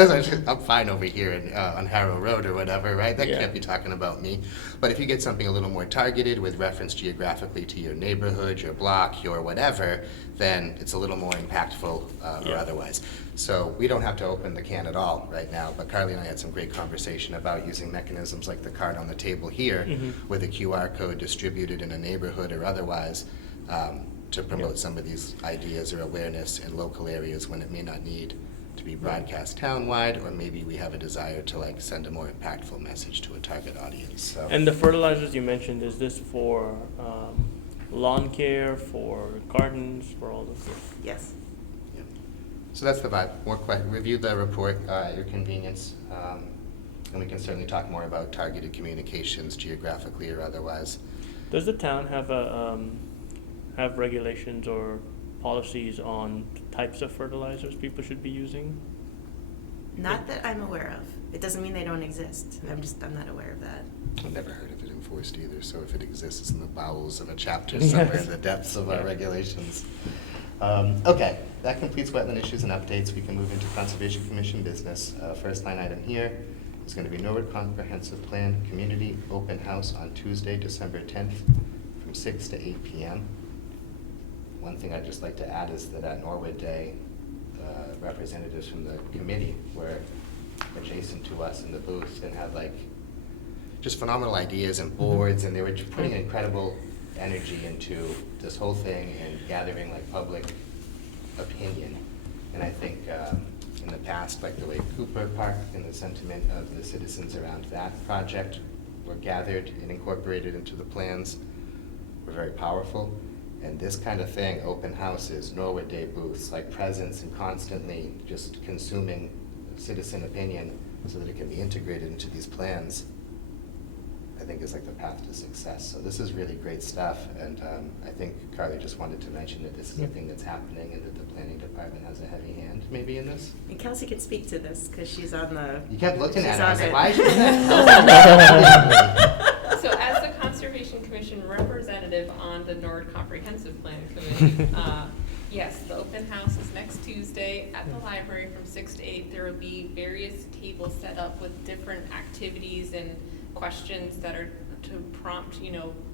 I'm fine over here on Harrow Road or whatever, right? That can't be talking about me. But if you get something a little more targeted with reference geographically to your neighborhood, your block, your whatever, then it's a little more impactful or otherwise. So we don't have to open the can at all right now, but Carly and I had some great conversation about using mechanisms like the card on the table here with a QR code distributed in a neighborhood or otherwise to promote some of these ideas or awareness in local areas when it may not need to be broadcast townwide, or maybe we have a desire to like send a more impactful message to a target audience. So. And the fertilizers you mentioned, is this for lawn care, for gardens, for all of this? Yes. Yeah. So that's the vibe. Review the report at your convenience, and we can certainly talk more about targeted communications geographically or otherwise. Does the town have regulations or policies on types of fertilizers people should be using? Not that I'm aware of. It doesn't mean they don't exist. I'm not aware of that. I've never heard of it enforced either, so if it exists, it's in the bowels of a chapter somewhere in the depths of our regulations. Okay, that completes wetland issues and updates. We can move into Conservation Commission business. First line item here is going to be Norwood Comprehensive Plan Community Open House on Tuesday, December 10th from 6 to 8 p.m. One thing I'd just like to add is that at Norwood Day, representatives from the committee were adjacent to us in the booth and had like just phenomenal ideas and boards, and they were putting incredible energy into this whole thing and gathering like public opinion. And I think in the past, like the way Cooper Park and the sentiment of the citizens around that project were gathered and incorporated into the plans were very powerful. And this kind of thing, open houses, Norwood Day booths, like presence and constantly just consuming citizen opinion so that it can be integrated into these plans, I think is like the path to success. So this is really great stuff, and I think Carly just wanted to mention that this is a thing that's happening and that the planning department has a heavy hand maybe in this. And Kelsey could speak to this because she's on the. You kept looking she's at it, I was on like, it. why is she that? So as the Conservation Commission representative on the Norwood Comprehensive Plan Committee, yes, the open house is next Tuesday at the library from 6 to 8. There will be various tables set up with different activities and questions that are to prompt,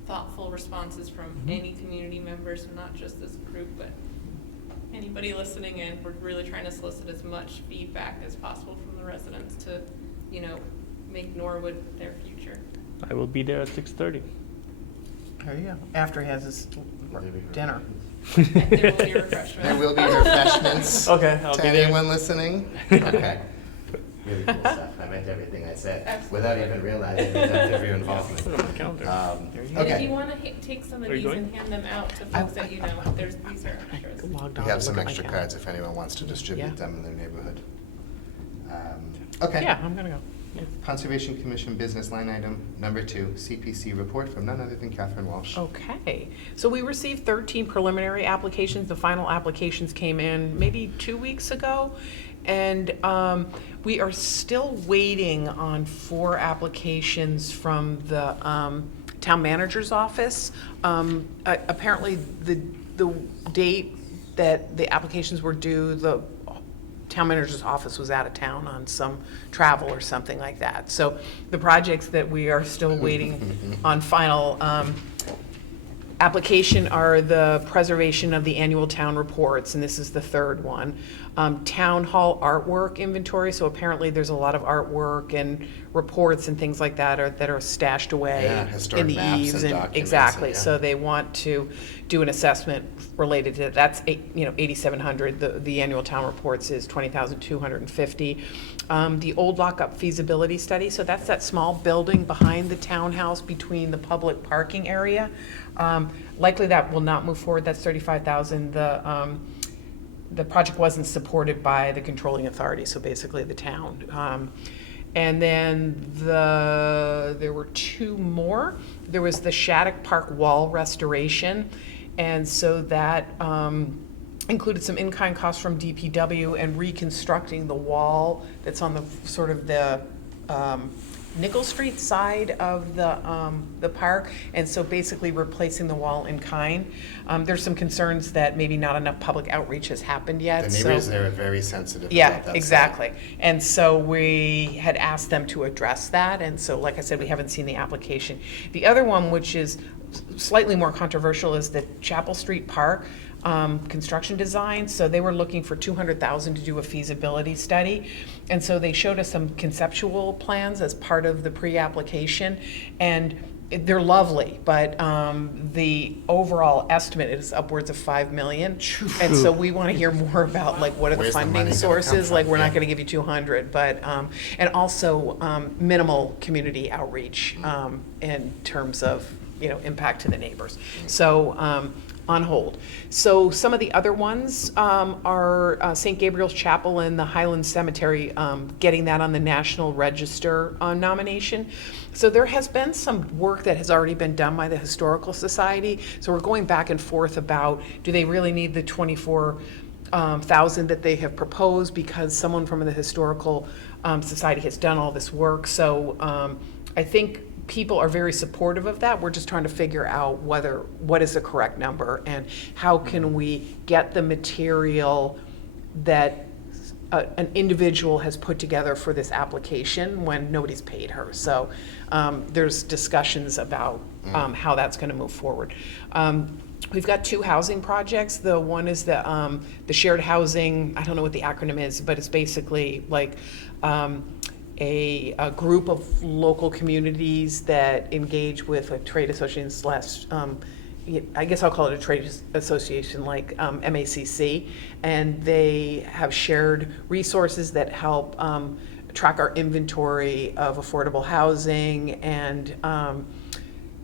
thoughtful responses from any community members, so not just this group, but anybody listening in. We're really trying to solicit as much feedback as possible from the residents to, make Norwood their future. I will be there at 6:30. There you go. After he has his dinner. There will be refreshments. There will be refreshments. Okay, I'll to be there. anyone listening. Okay. Really cool stuff. I meant everything I said without even realizing the depth of your involvement. Put it on the calendar. There you go. And if Okay. you want to take some of Are you these going? and hand them out to folks that you know, these are extras. We have some extra cards if anyone wants to distribute them in their neighborhood. Okay. Yeah, I'm gonna go. Conservation Commission business line item number 2, CPC report from none other than Catherine Walsh. Okay, so we received 13 preliminary applications. The final applications came in maybe 2 weeks ago. And we are still waiting on 4 applications from the town manager's office. Apparently, the date that the applications were due, the town manager's office was out of town on some travel or something like that. So the projects that we are still waiting on final application are the preservation of the annual town reports, and this is the third one. Town hall artwork inventory, so apparently there's a lot of artwork and reports and things like that are stashed away Yeah, historic in the maps eaves and documents, exactly. yeah. So they want to do an assessment related to that. That's $8,700. The annual town reports is $20,250. The old lockup feasibility study, so that's that small building behind the townhouse between the public parking area. Likely that will not move forward. That's $35,000. The project wasn't supported by the controlling authority, so basically the town. And then there were two more. There was the Shattuck Park wall restoration, and so that included some in-kind costs from DPW and reconstructing the wall that's on the sort of the Nickel Street side of the park, and so basically replacing the wall in kind. There's some concerns that maybe not enough public outreach has happened yet. The neighbors there are very sensitive Yeah, about that. exactly. And so we had asked them to address that, and so like I said, we haven't seen the application. The other one, which is slightly more controversial, is the Chapel Street Park construction design. So they were looking for $200,000 to do a feasibility study. And so they showed us some conceptual plans as part of the pre-application, and they're lovely, but the overall estimate is upwards of $5 million. And so we want to hear more about like what are the Where's the money funding gonna sources. come Like from? we're not Yeah. going to give you 200, but and also minimal community outreach in terms of impact to the neighbors. So on hold. So some of the other ones are St. Gabriel's Chapel and the Highland Cemetery, getting that on the National Register nomination. So there has been some work that has already been done by the Historical Society. So we're going back and forth about, do they really need the 24,000 that they have proposed, because someone from the Historical Society has done all this work. So I think people are very supportive of that. We're just trying to figure out what is the correct number and how can we get the material that an individual has put together for this application when nobody's paid her. So there's discussions about how that's going to move forward. We've got two housing projects. The one is the shared housing. I don't know what the acronym is, but it's basically like a group of local communities that engage with a trade association slash, I guess I'll call it a trade association like MACC, and they have shared resources that help track our inventory of affordable housing, and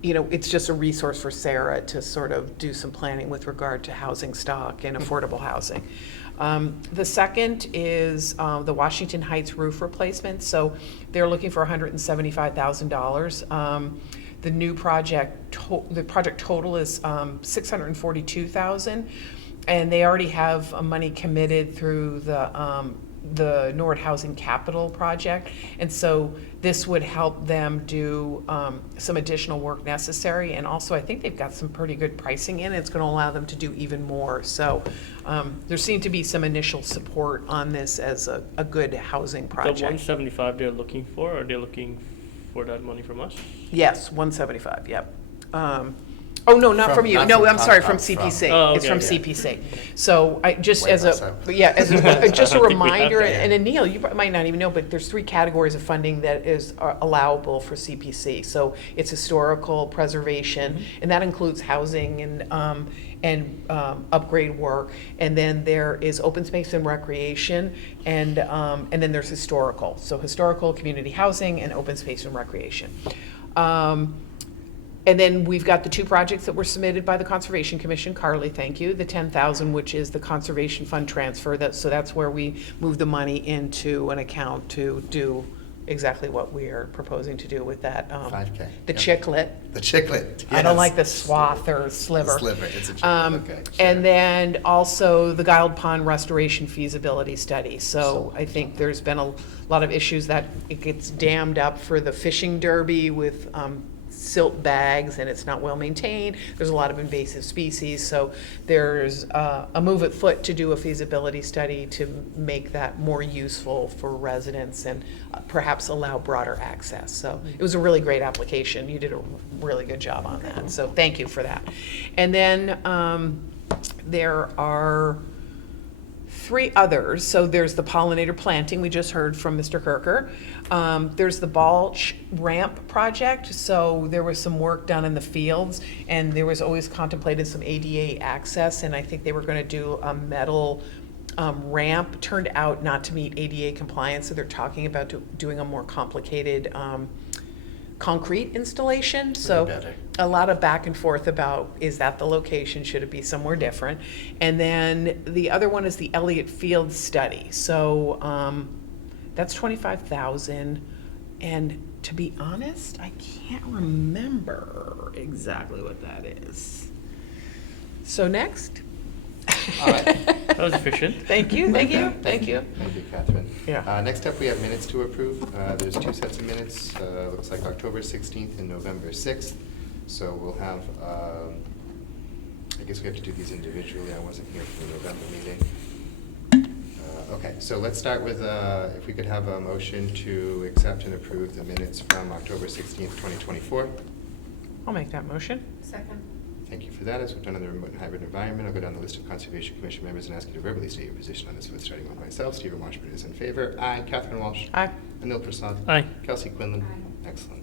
it's just a resource for Sarah to sort of do some planning with regard to housing stock and affordable housing. The second is the Washington Heights roof replacement. So they're looking for $175,000. The new project, the project total is $642,000, and they already have money committed through the Norwood Housing Capital Project, and so this would help them do some additional work necessary, and also I think they've got some pretty good pricing in it. It's going to allow them to do even more. So there seemed to be some initial support on this as a good housing The project. 175 they're looking for, are they looking for that money from us? Yes, 175, yep. Oh, no, not from you. not No, from I'm sorry, Concom, from CPC. Oh, It's okay, from yeah. CPC. So I, just Way as less a, so. yeah, as a, just a I think we have reminder, that, and Anil, you might not even know, but there's 3 categories of funding that is allowable for CPC. So it's historical preservation, and that includes housing and upgrade work. And then there is open space and recreation, and then there's historical. So historical, community housing, and open space and recreation. And then we've got the 2 projects that were submitted by the Conservation Commission. Carly, thank you. The $10,000, which is the Conservation Fund transfer. So that's where we move the money into an account to do exactly what we are proposing to do with that. 5K. The Yep. chiclet. The chiclet. I don't yes. like the swath or sliver. The sliver, it's a chiclet, okay. And then also the Guild Pond Restoration Feasibility Study. So I think there's been a lot of issues that it gets dammed up for the fishing derby with silt bags and it's not well maintained. There's a lot of invasive species, so there's a move afoot to do a feasibility study to make that more useful for residents and perhaps allow broader access. So it was a really great application. You did a really good job on that, so thank you for that. And then there are 3 others. So there's the pollinator planting we just heard from Mr. Kirker. There's the Balch ramp project. So there was some work done in the fields, and there was always contemplated some ADA access, and I think they were going to do a metal ramp. Turned out not to meet ADA compliance, so they're talking about doing a more complicated concrete installation. So better. a lot of back and forth about, is that the location, should it be somewhere different? And then the other one is the Elliott Field study. So that's $25,000, and to be honest, I can't remember exactly what that is. So next. All right. That was efficient. Thank you. Thank you, Catherine. Yeah. Next up, we have minutes to approve. There's 2 sets of minutes, looks like October 16th and November 6th. So we'll have, I guess we have to do these individually. I wasn't here for the November meeting. Okay, so let's start with, if we could have a motion to accept and approve the minutes from October 16th, 2024. I'll make that motion. Second. Thank you for that. As we've done in the remote and hybrid environment, I'll go down the list of Conservation Commission members and ask you to verbally state your position on this vote, starting with myself. Stephen Washburn is in favor. Aye. Catherine Walsh. Aye. Anil Prasad. Aye. Kelsey Quinlan. Excellent.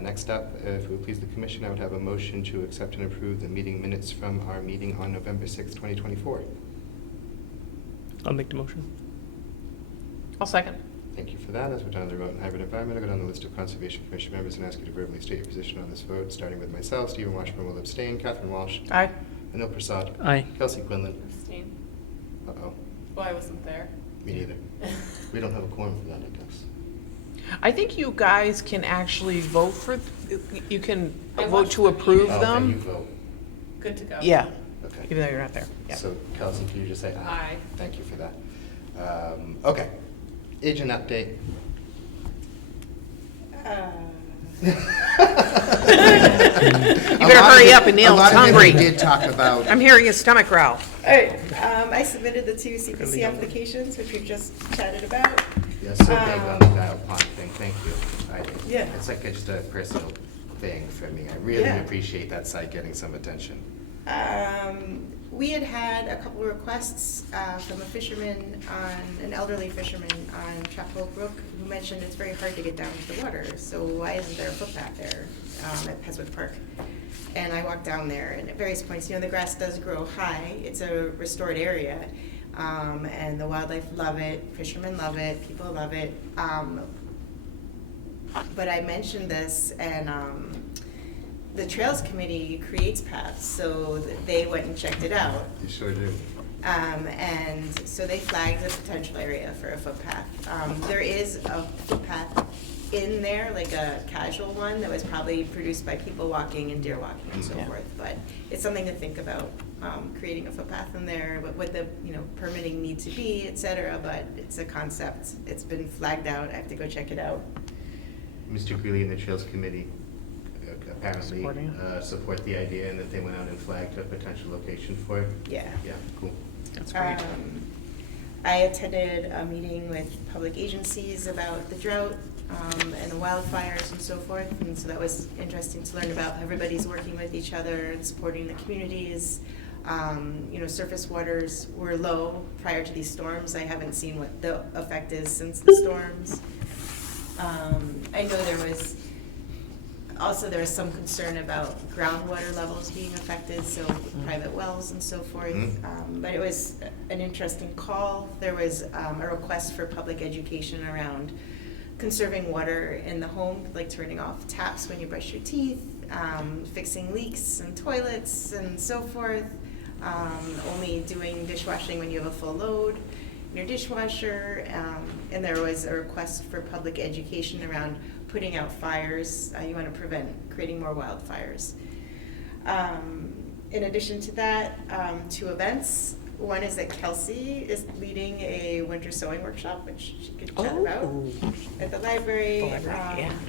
Next up, if it would please the commission, I would have a motion to accept and approve the meeting minutes from our meeting on November 6th, 2024. I'll make the motion. I'll second. Thank you for that. As we're done in the remote and hybrid environment, I'll go down the list of Conservation Commission members and ask you to verbally state your position on this vote, starting with myself. Stephen Washburn will abstain. Catherine Walsh. Aye. Anil Prasad. Aye. Kelsey Quinlan. Abstain. Uh-oh. Well, I wasn't there. Me neither. We don't have a quorum for that, I guess. I think you guys can actually vote for, you can I vote watched to the approve Oh, okay, you them. vote. Good to go. Yeah, Okay. even though you're not there. Yeah. So Kelsey, can you just say aye? Aye. Thank you for that. Okay. Agent update. You better hurry up, Anil's hungry. We did talk about. I'm hearing his stomach growl. All right, I submitted the 2 CPC applications, which we just chatted about. Yeah, so big on the dial pond thing, thank you. Yeah. It's like just a personal thing for me. I really Yeah. appreciate that site getting some attention. We had a couple requests from a fisherman, an elderly fisherman on Chapel Brook, who mentioned it's very hard to get down to the water, so why isn't there a footpath there at Peswick Park? And I walked down there, and at various points, the grass does grow high. It's a restored area, and the wildlife love it, fishermen love it, people love it. But I mentioned this, and the Trails Committee creates paths, so they went and checked it out. You sure do. And so they flagged a potential area for a footpath. There is a footpath in there, like a casual one that was probably produced by people walking and deer walking and so Yeah. forth. But it's something to think about, creating a footpath in there, what would the permitting need to be, et cetera. But it's a concept. It's been flagged out. I have to go check it out. Mr. Greeley and the Trails Committee apparently Supporting it. support the idea and that they went out and flagged a potential location for it. Yeah. Yeah, cool. That's great. I attended a meeting with public agencies about the drought and the wildfires and so forth, and so that was interesting to learn about. Everybody's working with each other and supporting the communities. Surface waters were low prior to these storms. I haven't seen what the effect is since the storms. I know there was some concern about groundwater levels being affected, so private wells and so forth. But it was an interesting call. There was a request for public education around conserving water in the home, like turning off taps when you brush your teeth, fixing leaks in toilets and so forth, only doing dishwashing when you have a full load in your dishwasher, and there was a request for public education around putting out fires. You want to prevent creating more wildfires. In addition to that, 2 events. One is that Kelsey is leading a winter sewing workshop, which she could chat about at the library.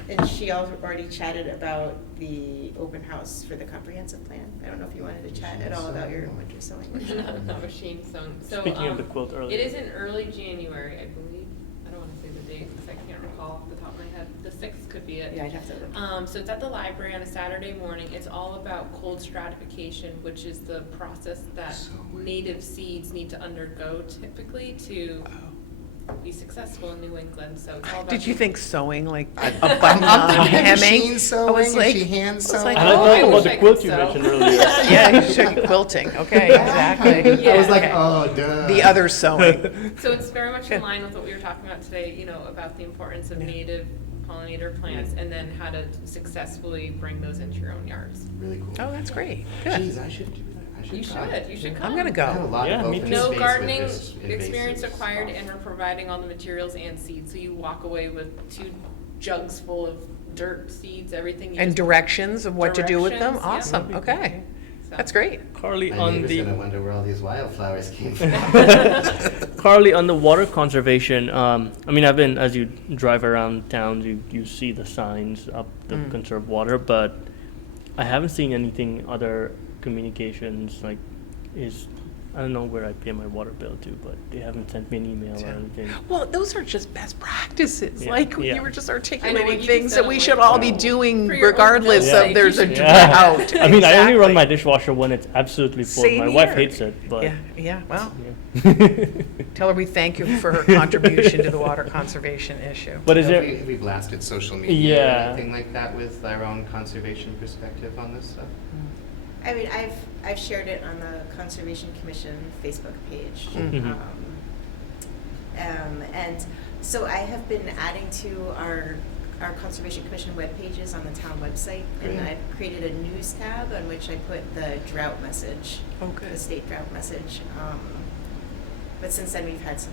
And she already chatted about the open house for the comprehensive plan. I don't know if you wanted to chat at all about your winter sewing workshop. Not machine sewn. So, Speaking of the quilt earlier. it is in early January, I believe. I don't want to say the date because I can't recall off the top of my head. The 6th could be it. Yeah, I'd have to look. So it's at the library on a Saturday morning. It's all about cold stratification, which is the process that native seeds need to undergo typically to be successful in New England. So it's all about. Did you think sewing like a I'm button thinking hemming? machine sewing, I was like, is she hand I was sewing? like, And I Oh, thought I about wish the I quilt could you sew. mentioned earlier. yeah, you should quilting. Okay, exactly. I was like, Okay. oh, duh. The other sewing. So it's very much in line with what we were talking about today, you know, about the importance of native pollinator plants and then how to successfully bring those into your own yards. Really cool. Oh, that's great. Good. Jeez, I should do that. I should You try. should, you should come. I'm gonna I have a go. lot Yeah, of me open too. space No with gardening this experience invasive required, stuff. and we're providing all the materials and seeds, so you walk away with 2 jugs full of dirt, seeds, everything. You And just- directions of what to do with them? Directions, yeah. Awesome, okay. So- That's great. Carly, My on neighbor's the gonna wonder where all these wildflowers came from. Carly, on the water conservation, I mean, as you drive around town, you see the signs up to conserve water, but I haven't seen anything other communications, like, I don't know where I pay my water bill to, but they haven't sent me an email or anything. Well, those are just best practices. Yeah, Like, yeah. you were just I know, articulating you things said that it we like should all be that. doing For your own regardless health of there's a sake. drought. I mean, I only run Exactly. my dishwasher when it's absolutely full. Same My wife here. hates it, but Yeah, well, yeah. tell her we thank you for her contribution to the water conservation issue. But is Have there? we- have we blasted social media or Yeah. anything like that with our own conservation perspective on this stuff? I mean, I've shared it on the Conservation Commission Facebook page. Mhm. And so I have been adding to our Conservation Commission web pages on the town website. And Great. I've created a news tab on which I put the drought message, Oh, good. the state drought message. But since then, we've had some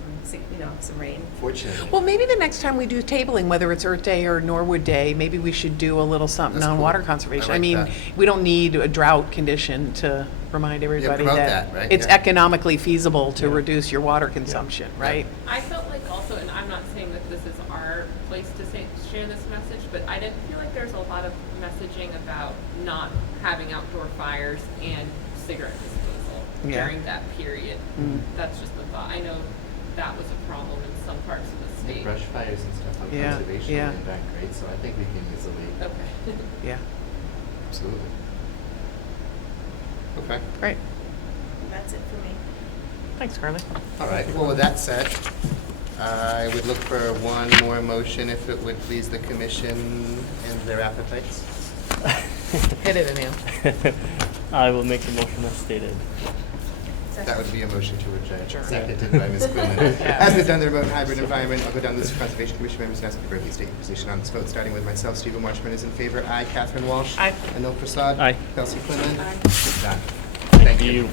rain. Fortunately. Well, maybe the next time we do tabling, whether it's Earth Day or Norwood Day, maybe we should do a little something That's on cool. water I conservation. I like mean, that. we don't need a drought condition to remind everybody promote that that, right? it's Yeah. economically feasible to Yeah. reduce your water consumption, right? I felt like also, and I'm not saying that this is our place to share this message, but I didn't feel like there's a lot of messaging about not having outdoor fires and cigarette disposal Yeah. during that period. That's just the thought. I know that was a problem in some parts of the Yeah, state. brush fires and stuff on Yeah, conservation yeah. and that great, so I think we can easily, Okay. Yeah, absolutely. Okay. great. That's it for me. Thanks, Carly. All right, well, with that said, I would look for one more motion if it would please the commission and their appetites. Hit it, Anil. I will make the motion as stated. That would be a motion to adjourn, Sure. seconded by Ms. Quinlan. As we've done the remote and hybrid environment, I'll go down this Conservation Commission members and ask you to please state your position on this vote, starting with myself. Stephen Marshman is in favor. Aye. Catherine Walsh. Aye. Anil Prasad. Aye. Kelsey Quinlan. Aye. Done. Thank you.